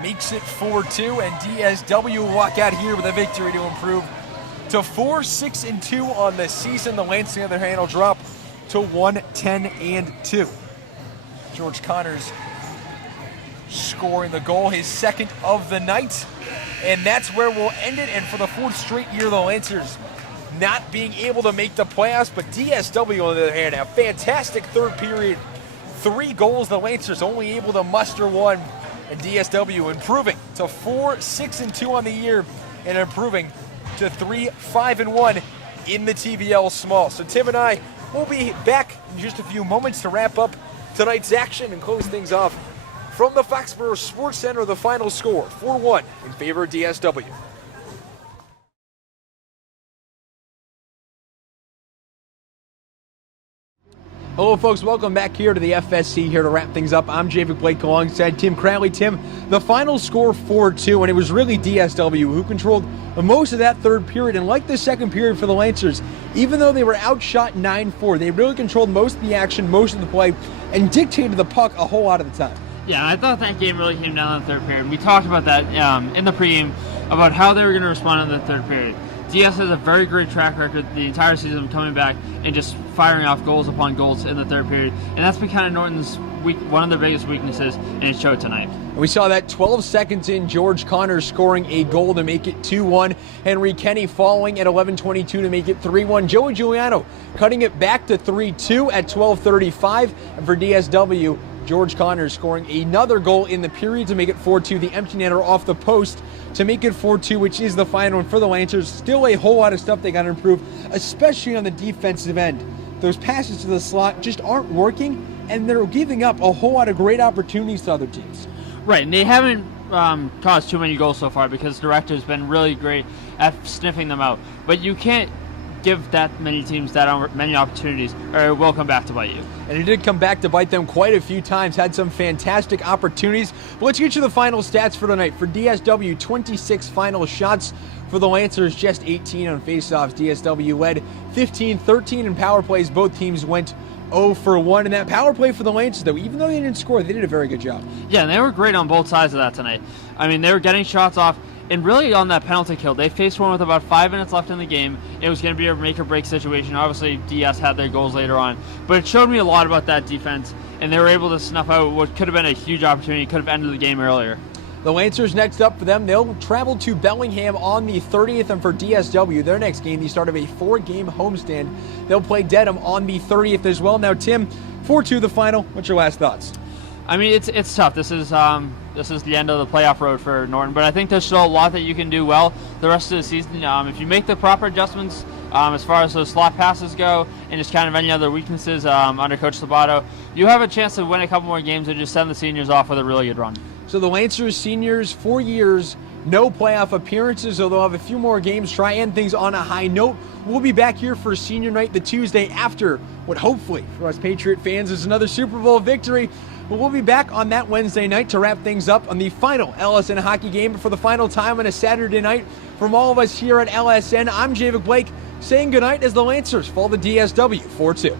Makes it 4-2, and DSW will walk out here with a victory to improve to 4-6-2 on the season. The Lancers, on the other hand, will drop to 1-10-2. George Connors scoring the goal, his second of the night, and that's where we'll end it. And for the fourth straight year, the Lancers not being able to make the playoffs, but DSW on the other hand, a fantastic third period. 3 goals, the Lancers only able to muster 1, and DSW improving to 4-6-2 on the year and improving to 3-5-1 in the TBL Small. So Tim and I will be back in just a few moments to wrap up tonight's action and close things off from the Foxborough Sports Center. The final score 4-1 in favor of DSW. Hello folks, welcome back here to the FSC, here to wrap things up. I'm Javid Blake alongside Tim Crowley. Tim, the final score 4-2, and it was really DSW who controlled most of that third period. And like the second period for the Lancers, even though they were outshot 9-4, they really controlled most of the action, most of the play, and dictated the puck a whole lot of the time. Yeah, I thought that game really came down in the third period. We talked about that in the pregame, about how they were going to respond in the third period. DS has a very great track record the entire season of coming back and just firing off goals upon goals in the third period. And that's been kind of Norton's one of their biggest weaknesses, and it showed tonight. We saw that 12 seconds in, George Connors scoring a goal to make it 2-1. Henry Kenny following at 11:22 to make it 3-1. Joey Giuliano cutting it back to 3-2 at 12:35. And for DSW, George Connors scoring another goal in the period to make it 4-2. The empty netter off the post to make it 4-2, which is the final one for the Lancers. Still a whole lot of stuff they got to improve, especially on the defensive end. Those passes to the slot just aren't working, and they're giving up a whole lot of great opportunities to other teams. Right, and they haven't caused too many goals so far because the director's been really great at sniffing them out. But you can't give that many teams that many opportunities, or it will come back to bite you. And it did come back to bite them quite a few times, had some fantastic opportunities. But let's get you the final stats for tonight. For DSW, 26 final shots. For the Lancers, just 18 on faceoffs. DSW led 15-13 in power plays. Both teams went 0 for 1. And that power play for the Lancers, though, even though they didn't score, they did a very good job. Yeah, and they were great on both sides of that tonight. I mean, they were getting shots off. And really on that penalty kill, they faced one with about 5 minutes left in the game. It was going to be a make-or-break situation. Obviously, DS had their goals later on. But it showed me a lot about that defense, and they were able to snuff out what could have been a huge opportunity, could have ended the game earlier. The Lancers next up for them, they'll travel to Bellingham on the 30th, and for DSW, their next game, the start of a 4-game homestand. They'll play Dedham on the 30th as well. Now, Tim, 4-2 the final. What's your last thoughts? I mean, it's tough. This is the end of the playoff road for Norton, but I think there's still a lot that you can do well the rest of the season. If you make the proper adjustments as far as those slot passes go and just kind of any other weaknesses under Coach Sabato, you have a chance to win a couple more games and just send the seniors off with a really good run. So the Lancers seniors, 4 years, no playoff appearances, so they'll have a few more games, try and end things on a high note. We'll be back here for senior night the Tuesday after what hopefully for us Patriot fans is another Super Bowl victory. But we'll be back on that Wednesday night to wrap things up on the final LSN hockey game for the final time on a Saturday night. From all of us here at LSN, I'm Javik Blake saying goodnight as the Lancers fall to DSW 4-2.